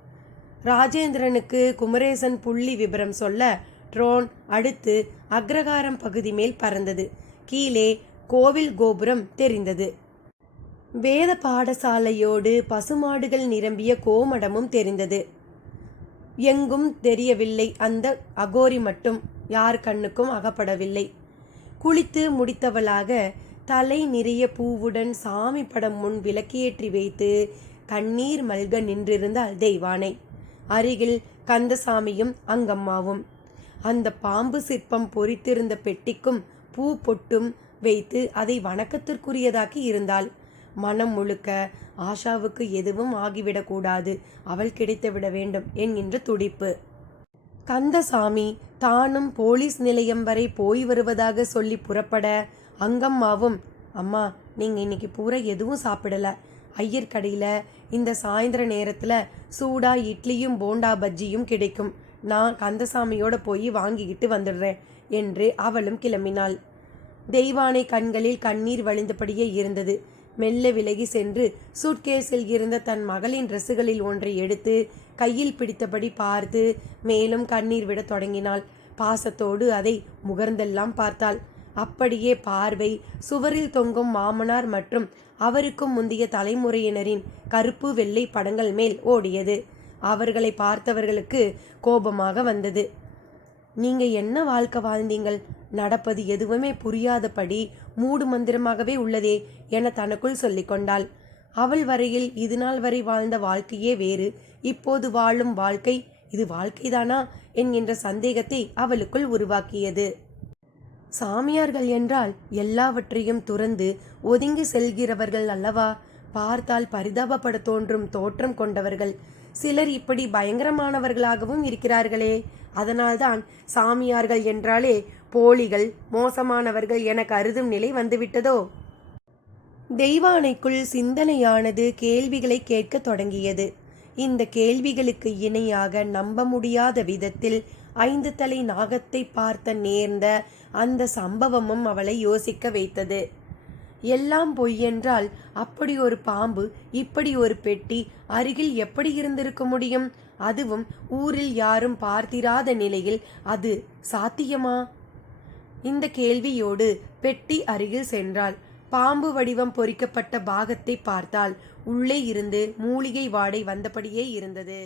ராஜேந்திரனுக்கு குமரேசன் புள்ளி விபரம் சொல்ல ட்ரோன் அடுத்து அக்ரகாரம் பகுதி மேல் பறந்தது. கீழே கோவில் கோபுரம் தெரிந்தது. வேத பாடசாலையோடு பசுமாடுகள் நிரம்பிய கோமடமும் தெரிந்தது. எங்கும் தெரியவில்லை. அந்த அகோரி மட்டும் யார் கண்ணுக்கும் அகப்படவில்லை. குளித்து முடித்தவளாக தலை நிறைய பூவுடன் சாமி படம் முன் விளக்கேற்றி வைத்து கண்ணீர் மல்க நின்றிருந்தாள் தெய்வானை. அருகில் கந்தசாமியும் அங்கம்மாவும். அந்த பாம்பு சிற்பம் பொறித்திருந்த பெட்டிக்கும் பூ பொட்டும் வைத்து அதை வணக்கத்திற்குரியதாக்கி இருந்தாள். மனம் முழுக்க ஆஷாவுக்கு எதுவும் ஆகிவிடக்கூடாது, அவள் கிடைத்துவிட வேண்டும் என்கின்ற துடிப்பு. கந்தசாமி தானும் போலீஸ் நிலையம் வரை போய் வருவதாக சொல்லி புறப்பட அங்கம்மாவும், அம்மா, நீங்க இன்னைக்கு பூரா எதுவும் சாப்பிடல, ஐயர் கடையில் இந்த சாயந்தர நேரத்தில் சூடா இட்லியும் போண்டா பஜ்ஜியும் கிடைக்கும், நான் கந்தசாமியோட போய் வாங்கிக்கிட்டு வந்துடுறேன் என்று அவளும் கிளம்பினாள். தெய்வானை கண்களில் கண்ணீர் வழிந்தபடியே இருந்தது. மெல்ல விலகி சென்று சூட்கேஸில் இருந்த தன் மகளின் ட்ரெஸ்ஸுகளில் ஒன்றை எடுத்து கையில் பிடித்தபடி பார்த்து மேலும் கண்ணீர் விட தொடங்கினாள். பாசத்தோடு அதை முகர்ந்தெல்லாம் பார்த்தாள். அப்படியே பார்வை சுவரில் தொங்கும் மாமனார் மற்றும் அவருக்கும் முந்தைய தலைமுறையினரின் கருப்பு வெள்ளை படங்கள் மேல் ஓடியது. அவர்களை பார்த்தவர்களுக்கு கோபமாக வந்தது. நீங்க என்ன வாழ்க்கை வாழ்ந்தீங்கள்? நடப்பது எதுவுமே புரியாதபடி மூடு மந்திரமாகவே உள்ளதே என தனக்குள் சொல்லிக்கொண்டாள். அவள் வரையில் இது நாள் வரை வாழ்ந்த வாழ்க்கையே வேறு, இப்போது வாழும் வாழ்க்கை இது வாழ்க்கைதானா என்கின்ற சந்தேகத்தை அவளுக்குள் உருவாக்கியது. சாமியார்கள் என்றால் எல்லாவற்றையும் துறந்து ஒதுங்கி செல்கிறவர்கள் அல்லவா? பார்த்தால் பரிதாபப்பட தோன்றும் தோற்றம் கொண்டவர்கள். சிலர் இப்படி பயங்கரமானவர்களாகவும் இருக்கிறார்களே. அதனால்தான் சாமியார்கள் என்றாலே போலிகள், மோசமானவர்கள் என கருதும் நிலை வந்துவிட்டதோ? தெய்வானைக்குள் சிந்தனையானது கேள்விகளை கேட்க தொடங்கியது. இந்த கேள்விகளுக்கு இணையாக நம்ப முடியாத விதத்தில் 5 தலை நாகத்தை பார்த்த நேர்ந்த அந்த சம்பவமும் அவளை யோசிக்க வைத்தது. எல்லாம் பொய்யென்றால் அப்படி ஒரு பாம்பு, இப்படி ஒரு பெட்டி அருகில் எப்படி இருந்திருக்க முடியும்? அதுவும் ஊரில் யாரும் பார்த்திராத நிலையில் அது சாத்தியமா? இந்த கேள்வியோடு பெட்டி அருகில் சென்றாள். பாம்பு வடிவம் பொறிக்கப்பட்ட பாகத்தை பார்த்தால் உள்ளே இருந்து மூலிகை வாடை வந்தபடியே இருந்தது.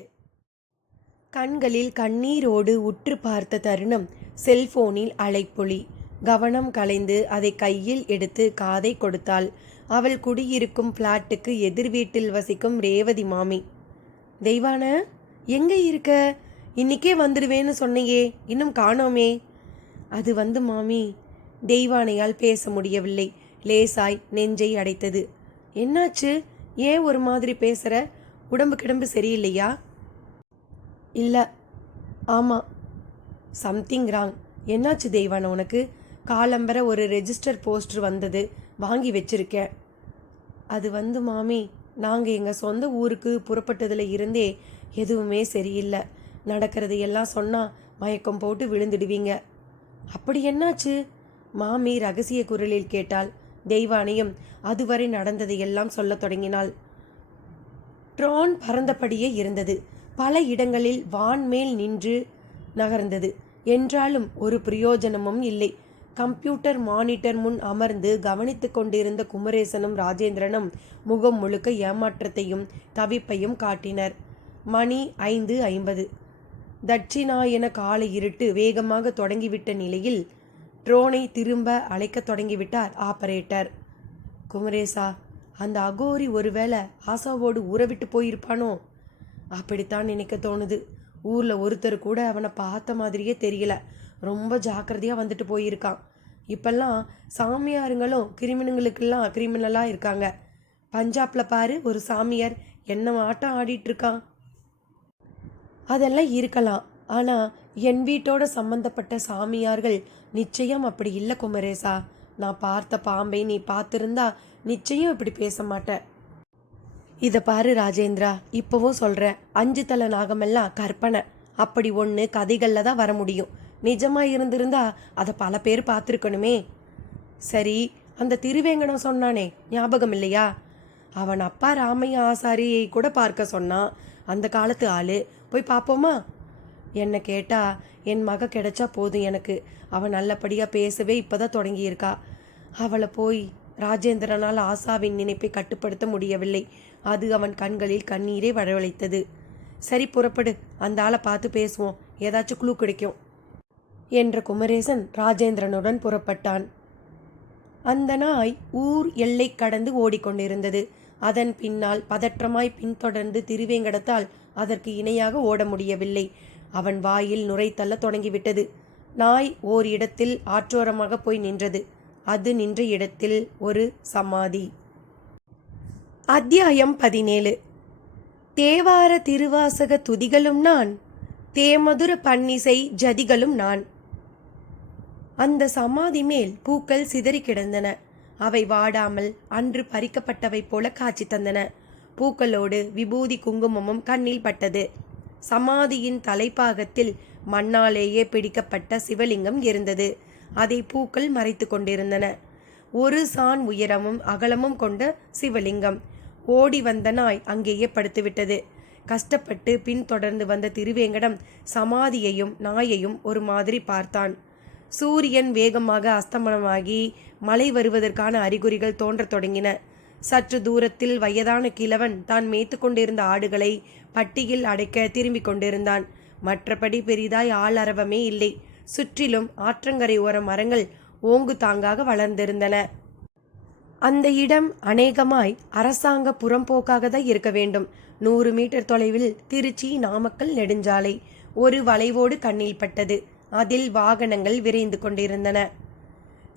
கண்களில் கண்ணீரோடு உற்று பார்த்த தருணம் செல்போனில் அழைப்பொலி. கவனம் கலைந்து அதை கையில் எடுத்து காதை கொடுத்தாள். அவள் குடியிருக்கும் பிளாட்டுக்கு எதிர் வீட்டில் வசிக்கும் ரேவதி மாமி. தெய்வான, எங்க இருக்க? இன்னிக்கே வந்துடுவேன்னு சொன்னையே, இன்னும் காணோமே. அது மாமி. தெய்வானையால் பேச முடியவில்லை. லேசாய் நெஞ்சை அடைத்தது. என்னாச்சு? ஏன் ஒரு மாதிரி பேசுற? உடம்பு கிடம்பு சரியில்லையா? இல்லை. ஆமாம், சம்திங் ராங். என்னாச்சு தெய்வான உனக்கு? காலம்பர ஒரு ரெஜிஸ்டர் போஸ்டர் வந்தது, வாங்கி வச்சிருக்கேன். அது மாமி, நாங்கள் எங்கள் சொந்த ஊருக்கு புறப்பட்டதில் இருந்தே எதுவுமே சரியில்லை. நடக்கிறது எல்லாம் சொன்னால் மயக்கம் போட்டு விழுந்துடுவீங்க. அப்படி என்னாச்சு? மாமி ரகசிய குரலில் கேட்டாள். தெய்வானையும் அதுவரை நடந்ததையெல்லாம் சொல்லத் தொடங்கினாள். ட்ரோன் பறந்தபடியே இருந்தது. பல இடங்களில் வான்மேல் நின்று நகர்ந்தது. என்றாலும் ஒரு பிரயோஜனமும் இல்லை. கம்ப்யூட்டர் மானிட்டர் முன் அமர்ந்து கவனித்து கொண்டிருந்த குமரேசனும் ராஜேந்திரனும் முகம் முழுக்க ஏமாற்றத்தையும் தவிப்பையும் காட்டினர். மணி 5:50. தட்சிணாயன காலை இருட்டு வேகமாக தொடங்கிவிட்ட நிலையில் ட்ரோனை திரும்ப அழைக்க தொடங்கிவிட்டார் ஆபரேட்டர். குமரேசா, அந்த அகோரி ஒருவேளை ஆசாவோடு ஊறவிட்டு போயிருப்பானோ? அப்படித்தான் நினைக்க தோணுது. ஊரில் ஒருத்தர் கூட அவனை பார்த்த மாதிரியே தெரியல. ரொம்ப ஜாக்கிரதையாக வந்துட்டு போயிருக்கான். இப்பெல்லாம் சாமியாருங்களும் கிரிமினலாக இருக்காங்க. பஞ்சாபில் பாரு, ஒரு சாமியார் என்ன ஆட்டம் ஆடிட்டு இருக்கான். அதெல்லாம் இருக்கலாம், ஆனால் என் வீட்டோட சம்பந்தப்பட்ட சாமியார்கள் நிச்சயம் அப்படி இல்லை குமரேசா. நான் பார்த்த பாம்பை நீ பார்த்துருந்தா நிச்சயம் இப்படி பேச மாட்டேன். இதை பாரு ராஜேந்திரா, இப்போவும் சொல்கிறேன், 5 தலை நாகமெல்லாம் கற்பனை. அப்படி ஒன்று கதைகளில் தான் வர முடியும். நிஜமாக இருந்திருந்தா அதை பல பேர் பார்த்துருக்கணுமே. சரி, அந்த திருவேங்கடம் சொன்னானே, ஞாபகம் இல்லையா? அவன் அப்பா ராமையா ஆசாரியை கூட பார்க்க சொன்னான். அந்த காலத்து ஆள். போய் பார்ப்போமா? என்னை கேட்டால் என் மக கிடைச்சா போதும் எனக்கு. அவன் நல்லபடியாக பேசவே இப்போதான் தொடங்கியிருக்கா. அவளை போய் ராஜேந்திரனால் ஆசாவின் நினைப்பை கட்டுப்படுத்த முடியவில்லை. அது அவன் கண்களில் கண்ணீரை வரவழைத்தது. சரி, புறப்படு, அந்த ஆளை பார்த்து பேசுவோம், ஏதாச்சும் குழு கிடைக்கும் என்ற குமரேசன் ராஜேந்திரனுடன் புறப்பட்டான். அந்த நாய் ஊர் எல்லை கடந்து ஓடிக்கொண்டிருந்தது. அதன் பின்னால் பதற்றமாய் பின்தொடர்ந்து திருவேங்கடத்தால் அதற்கு இணையாக ஓட முடியவில்லை. அவன் வாயில் நுரை தள்ள தொடங்கிவிட்டது. நாய் ஓர் இடத்தில் ஆற்றோரமாக போய் நின்றது. அது நின்ற இடத்தில் ஒரு சமாதி. அத்தியாயம் 17. தேவார திருவாசக துதிகளும் நான், தேமதுர பன்னிசை ஜதிகளும் நான். அந்த சமாதி மேல் பூக்கள் சிதறி கிடந்தன. அவை வாடாமல் அன்று பறிக்கப்பட்டவை போல காட்சி தந்தன. பூக்களோடு விபூதி குங்குமமும் கண்ணில் பட்டது. சமாதியின் தலைப்பாகத்தில் மண்ணாலேயே பிடிக்கப்பட்ட சிவலிங்கம் இருந்தது. அதை பூக்கள் மறைத்து கொண்டிருந்தன. ஒரு சான் உயரமும் அகலமும் கொண்ட சிவலிங்கம். ஓடி வந்த நாய் அங்கேயே படுத்துவிட்டது. கஷ்டப்பட்டு பின்தொடர்ந்து வந்த திருவேங்கடம் சமாதியையும் நாயையும் ஒரு மாதிரி பார்த்தான். சூரியன் வேகமாக அஸ்தமனமாகி மழை வருவதற்கான அறிகுறிகள் தோன்றத் தொடங்கின. சற்று தூரத்தில் வயதான கிழவன் தான் மேய்த்து கொண்டிருந்த ஆடுகளை பட்டியில் அடைக்க திரும்பிக் கொண்டிருந்தான். மற்றபடி பெரிதாய் ஆளரவமே இல்லை. சுற்றிலும் ஆற்றங்கரை ஓர மரங்கள் ஓங்கு தாங்காக வளர்ந்திருந்தன. அந்த இடம் அநேகமாய் அரசாங்க புறம்போக்காக தான் இருக்க வேண்டும். 100 மீட்டர் தொலைவில் திருச்சி நாமக்கல் நெடுஞ்சாலை ஒரு வளைவோடு கண்ணில் பட்டது. அதில் வாகனங்கள் விரைந்து கொண்டிருந்தன.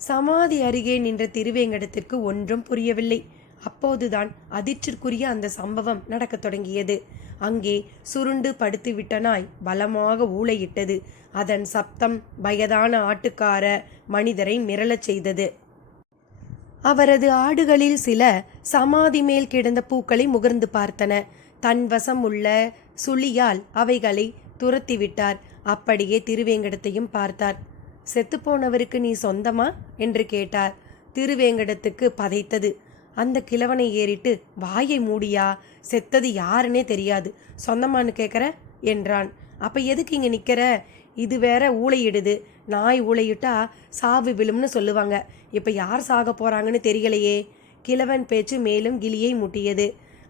சமாதி அருகே நின்ற திருவேங்கடத்திற்கு ஒன்றும் புரியவில்லை. அப்போதுதான் அதிர்ச்சிக்குரிய அந்த சம்பவம் நடக்கத் தொடங்கியது. அங்கே சுருண்டு படுத்து விட்ட நாய் பலமாக ஊளையிட்டது. அதன் சப்தம் வயதான ஆட்டுக்கார மனிதரை மிரளச் செய்தது. அவரது ஆடுகளில் சில சமாதி மேல் கிடந்த பூக்களை முகர்ந்து பார்த்தன. தன் வசம் உள்ள சுழியால் அவைகளை துரத்திவிட்டார். அப்படியே திருவேங்கடத்தையும் பார்த்தார். செத்துப்போனவருக்கு நீ சொந்தமா என்று கேட்டார். திருவேங்கடத்துக்கு பதைத்தது. அந்த கிழவனை ஏறிட்டு வாயை மூடியா, செத்தது யாருன்னே தெரியாது, சொந்தமானு கேட்குற என்றான். அப்ப எதுக்கு இங்க நிக்கிற? இது வேற ஊளையிடுது. நாய் ஊளையிட்டா சாவு விழும்னு சொல்லுவாங்க. இப்ப யார் சாக போறாங்கன்னு தெரியலையே. கிழவன் பேச்சு மேலும் கிளியை முட்டியது.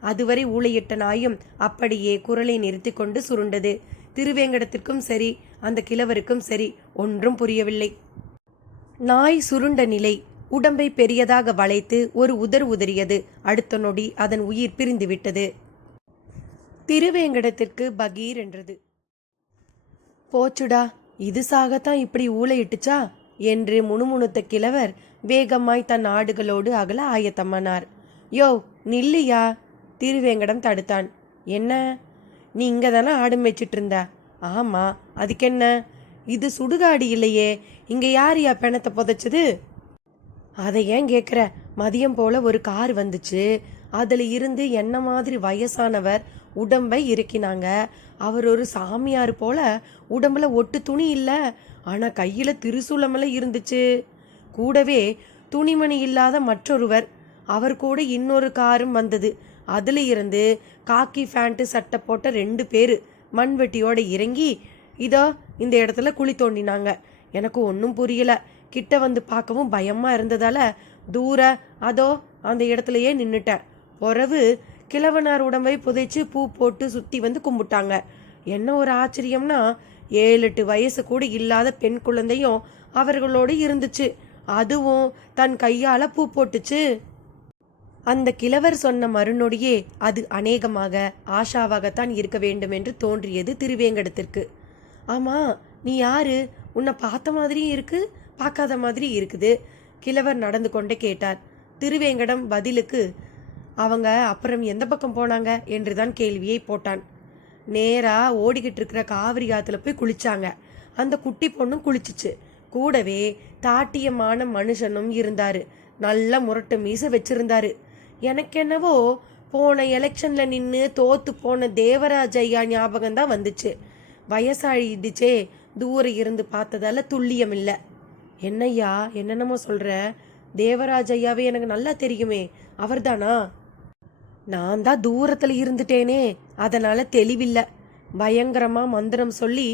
அதுவரை ஊளையிட்ட நாயும் அப்படியே குரலை நிறுத்தி கொண்டு சுருண்டது. திருவேங்கடத்திற்கும் சரி அந்த கிழவருக்கும் சரி ஒன்றும் புரியவில்லை. நாய் சுருண்ட நிலை. உடம்பை பெரியதாக வளைத்து ஒரு உதறியது. அடுத்த நொடி அதன் உயிர் பிரிந்துவிட்டது. திருவேங்கடத்திற்கு பகீர் என்றது. போச்சுடா, இது சாகத்தான் இப்படி ஊளையிட்டுச்சா என்று முணுமுணுத்த கிழவர் வேகமாய் தன் ஆடுகளோடு அகல ஆயத்தமானார். யோ நில்லையா, திருவேங்கடம் தடுத்தான். என்ன, நீ இங்க தானே ஆடு மேய்ச்சிட்டு இருந்த? ஆமா, அதுக்கென்ன? இது சுடுகாடு இல்லையே, இங்க யாரையா பிணத்தை புதைச்சது? அதை ஏன் கேட்குற? மதியம் போல ஒரு கார் வந்துச்சு. அதில் இருந்து என்ன மாதிரி வயசானவர் உடம்பை இறக்கினாங்க. அவர் ஒரு சாமியார் போல. உடம்புல ஒட்டு துணி இல்லை, ஆனால் கையில் திருசூலமெல்லாம் இருந்துச்சு. கூடவே துணிமணி இல்லாத மற்றொருவர். அவர் கூட இன்னொரு காரும் வந்தது. அதில் இருந்து காக்கி ஃபேண்ட்டு சட்டை போட்ட 2 பேர் மண்வெட்டியோடு இறங்கி இதோ இந்த இடத்துல குழி தோண்டினாங்க. எனக்கு ஒன்றும் புரியல. கிட்ட வந்து பார்க்கவும் பயமாக இருந்ததால தூர அதோ அந்த இடத்துலையே நின்றுட்டேன். பிறகு கிழவனார் உடம்பை புதைச்சு பூ போட்டு சுற்றி வந்து கும்பிட்டாங்க. என்ன ஒரு ஆச்சரியம்னா, 7-8 வயசு கூட இல்லாத பெண் குழந்தையும் அவர்களோடு இருந்துச்சு. அதுவும் தன் கையால் பூ போட்டுச்சு. அந்த கிழவர் சொன்ன மறுநொடியே அது அநேகமாக ஆஷாவாகத்தான் இருக்க வேண்டும் என்று தோன்றியது திருவேங்கடத்திற்கு. ஆமா, நீ யாரு? உன்னை பார்த்த மாதிரியும் இருக்கு, பார்க்காத மாதிரி இருக்குது. கிழவர் நடந்து கொண்டே கேட்டார். திருவேங்கடம் பதிலுக்கு அவங்க அப்புறம் எந்த பக்கம் போனாங்க என்றுதான் கேள்வியை போட்டான். நேரா ஓடிக்கிட்டு இருக்கிற காவிரி ஆத்துல போய் குளிச்சாங்க. அந்த குட்டி பொண்ணும் குளிச்சிச்சு. கூடவே தாட்டியமான மனுஷனும் இருந்தாரு. நல்ல முரட்டு மீசை வச்சிருந்தாரு. எனக்கு என்னவோ போன எலெக்ஷன்ல நின்று தோத்து போன தேவராஜ் ஐயா ஞாபகம் தான் வந்துச்சு. வயசாயிடுச்சே, தூரம் இருந்து பார்த்ததால துல்லியம் இல்லை. என்னய்யா என்னென்னமோ சொல்ற? தேவராஜ் ஐயாவே எனக்கு நல்லா தெரியுமே, அவர்தானா? நான் தான் தூரத்தில் இருந்துட்டேனே, அதனால தெளிவில்லை. பயங்கரமா மந்திரம் சொல்லி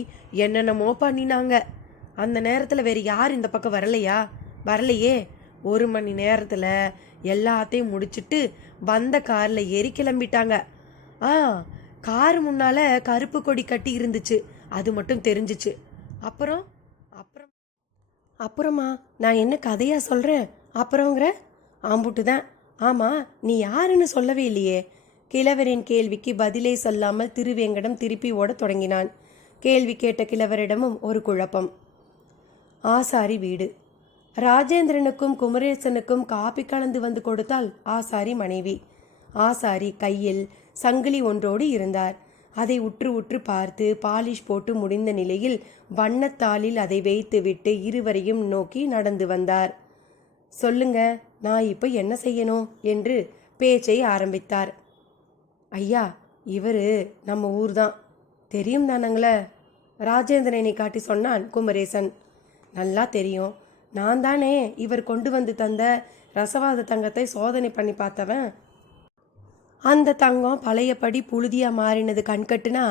என்னென்னமோ பண்ணினாங்க. அந்த நேரத்தில் வேறு யார் இந்த பக்கம் வரலையா? வரலையே. 1 மணி நேரத்தில் எல்லாத்தையும் முடிச்சுட்டு வந்த காரில் ஏறி கிளம்பிட்டாங்க. கார் முன்னால கருப்பு கொடி கட்டி இருந்துச்சு, அது மட்டும் தெரிஞ்சிச்சு. அப்புறம் அப்புறம் அப்புறமா நான் என்ன கதையா சொல்கிறேன்? அப்புறங்கிற ஆம்புட்டு தான். ஆமாம், நீ யாருன்னு சொல்லவே இல்லையே. கிழவரின் கேள்விக்கு பதிலே சொல்லாமல் திருவேங்கடம் திருப்பி ஓடத் தொடங்கினான். கேள்வி கேட்ட கிழவரிடமும் ஒரு குழப்பம். ஆசாரி வீடு. ராஜேந்திரனுக்கும் குமரேசனுக்கும் காப்பி கலந்து வந்து கொடுத்தால் ஆசாரி மனைவி. ஆசாரி கையில் சங்கிலி ஒன்றோடு இருந்தார். அதை உற்று உற்று பார்த்து பாலிஷ் போட்டு முடிந்த நிலையில் வண்ணத்தாளில் அதை வைத்துவிட்டு இருவரையும் நோக்கி நடந்து வந்தார். சொல்லுங்க, நான் இப்போ என்ன செய்யணும் என்று பேச்சை ஆரம்பித்தார். ஐயா, இவர் நம்ம ஊர் தான். தெரியும் தானங்களே? ராஜேந்திரனை காட்டி சொன்னான் குமரேசன். நல்லா தெரியும். நான் தானே இவர் கொண்டு வந்து தந்த ரசவாத தங்கத்தை சோதனை பண்ணி பார்த்தவன். அந்த தங்கம் பழையபடி புழுதியாக மாறினது கண்கட்டுனா,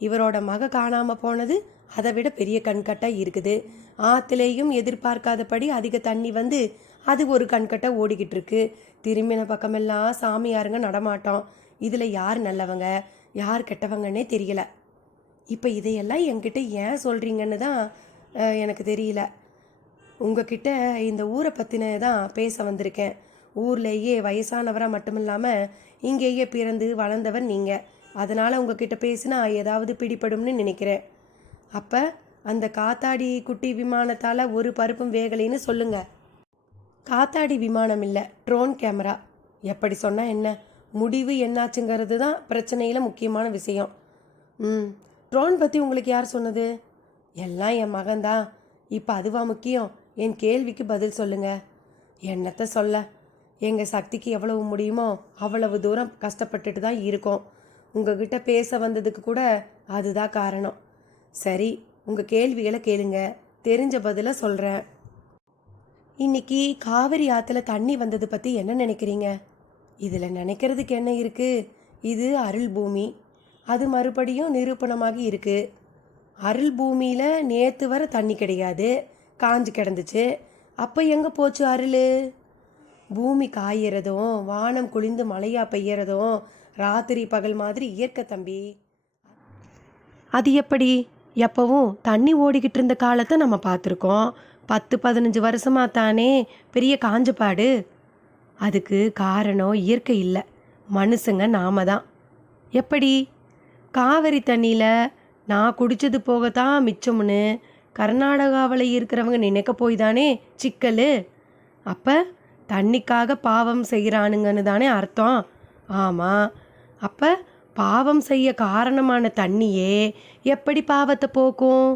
இவரோட மக காணாமல் போனது அதை விட பெரிய கண்கட்டாக இருக்குது. ஆற்றுலேயும் எதிர்பார்க்காதபடி அதிக தண்ணி வந்து அது ஒரு கண்கட்டை ஓடிக்கிட்டு இருக்கு. திரும்பின பக்கமெல்லாம் சாமியாருங்க நடமாட்டோம். இதில் யார் நல்லவங்க யார் கெட்டவங்கன்னே தெரியல. இப்போ இதையெல்லாம் என்கிட்ட ஏன் சொல்கிறீங்கன்னு தான் எனக்கு தெரியல. உங்ககிட்ட இந்த ஊரை பற்றின தான் பேச வந்திருக்கேன். ஊர்லேயே வயசானவராக மட்டும் இல்லாமல் இங்கேயே பிறந்து வளர்ந்தவர் நீங்கள். அதனால் உங்ககிட்ட பேசினா ஏதாவது பிடிப்படும்னு நினைக்கிறேன். அப்போ அந்த காத்தாடி குட்டி விமானத்தால் ஒரு பருப்பும் வேகலைன்னு சொல்லுங்க. காத்தாடி விமானம் இல்லை, ட்ரோன் கேமரா. எப்படி சொன்னால் என்ன, முடிவு என்னாச்சுங்கிறது தான் பிரச்சனையில் முக்கியமான விஷயம். ட்ரோன் பற்றி உங்களுக்கு யார் சொன்னது? எல்லாம் என் மகன்தான். இப்போ அதுவா முக்கியம்? என் கேள்விக்கு பதில் சொல்லுங்க. என்னத்தை சொல்ல, எங்கள் சக்திக்கு எவ்வளவு முடியுமோ அவ்வளவு தூரம் கஷ்டப்பட்டுட்டு தான் இருக்கோம். உங்ககிட்ட பேச வந்ததுக்கு கூட அதுதான் காரணம். சரி, உங்கள் கேள்விகளை கேளுங்க, தெரிஞ்ச பதிலை சொல்கிறேன். இன்னைக்கு காவிரி ஆற்றுல தண்ணி வந்தது பற்றி என்ன நினைக்கிறீங்க? இதில் நினைக்கிறதுக்கு என்ன இருக்குது? இது அருள் பூமி. அது மறுபடியும் நிரூபணமாகி இருக்குது. அருள் பூமியில் நேற்று வர தண்ணி கிடையாது, காஞ்சு கிடந்துச்சு. அப்போ எங்கே போச்சு அருள்? பூமி காயறதும் வானம் குளிந்து மழையாக பெய்யறதும் ராத்திரி பகல் மாதிரி இயற்கை தம்பி. அது எப்படி? எப்பவும் தண்ணி ஓடிக்கிட்டு இருந்த காலத்தை நம்ம பார்த்துருக்கோம். 10-15 வருஷமாக தானே பெரிய காஞ்சப்பாடு. அதுக்கு காரணம் இயற்கை இல்லை, மனுஷங்க நாம தான். எப்படி? காவிரி தண்ணியில் நான் குடித்தது போகத்தான் மிச்சம்னு கர்நாடகாவில் இருக்கிறவங்க நினைக்க போய் தானே சிக்கல். அப்போ தண்ணிக்காக பாவம் செய்கிறானுங்கன்னு தானே அர்த்தம். ஆமாம். அப்போ பாவம் செய்ய காரணமான தண்ணியே எப்படி பாவத்தை போக்கும்?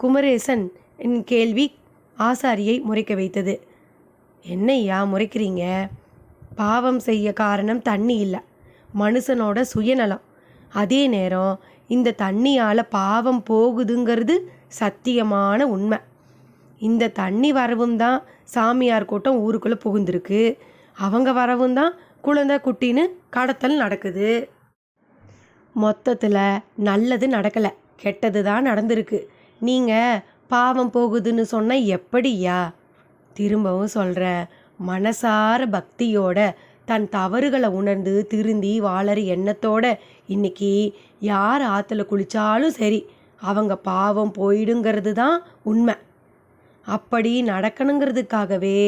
குமரேசன் என் கேள்வி ஆசாரியை முறைக்க வைத்தது. என்னையா முறைக்கிறீங்க? பாவம் செய்ய காரணம் தண்ணி இல்லை, மனுஷனோட சுயநலம். அதே நேரம் இந்த தண்ணியால் பாவம் போகுதுங்கிறது சத்தியமான உண்மை. இந்த தண்ணி வரவும் தான் சாமியார் கூட்டம் ஊருக்குள்ளே புகுந்திருக்கு. அவங்க வரவும் தான் குழந்தை குட்டின்னு கடத்தல் நடக்குது. மொத்தத்தில் நல்லது நடக்கலை, கெட்டது தான் நடந்திருக்கு. நீங்கள் பாவம் போகுதுன்னு சொன்னால் எப்படியா? திரும்பவும் சொல்கிறேன், மனசார பக்தியோட தன் தவறுகளை உணர்ந்து திருந்தி வாழற எண்ணத்தோட இன்னைக்கு யார் ஆற்றுல குளித்தாலும் சரி அவங்க பாவம் போயிடுங்கிறது தான் உண்மை. அப்படி நடக்கணுங்கிறதுக்காகவே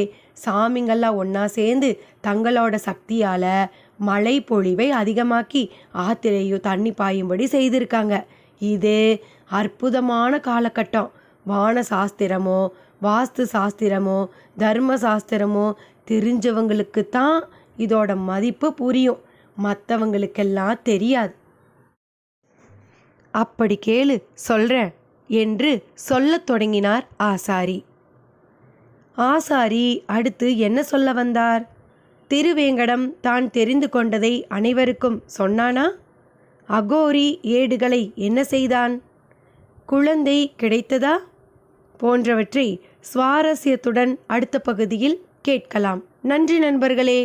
சாமிங்கள்லாம் ஒன்றா சேர்ந்து தங்களோட சக்தியால் மழை பொழிவை அதிகமாக்கி ஆற்றிலேயும் தண்ணி பாயும்படி செய்திருக்காங்க. இது அற்புதமான காலகட்டம். வான சாஸ்திரமோ வாஸ்து சாஸ்திரமோ தர்ம சாஸ்திரமோ தெரிஞ்சவங்களுக்கு தான் இதோட மதிப்பு புரியும், மற்றவங்களுக்கெல்லாம் தெரியாது. அப்படி கேளு சொல்கிறேன் என்று சொல்லத் தொடங்கினார் ஆசாரி. ஆசாரி அடுத்து என்ன சொல்ல வந்தார்? திருவேங்கடம் தான் தெரிந்து கொண்டதை அனைவருக்கும் சொன்னானா? அகோரி ஏடுகளை என்ன செய்தான்? குழந்தை கிடைத்ததா? போன்றவற்றை சுவாரஸ்யத்துடன் அடுத்த பகுதியில் கேட்கலாம். நன்றி நண்பர்களே.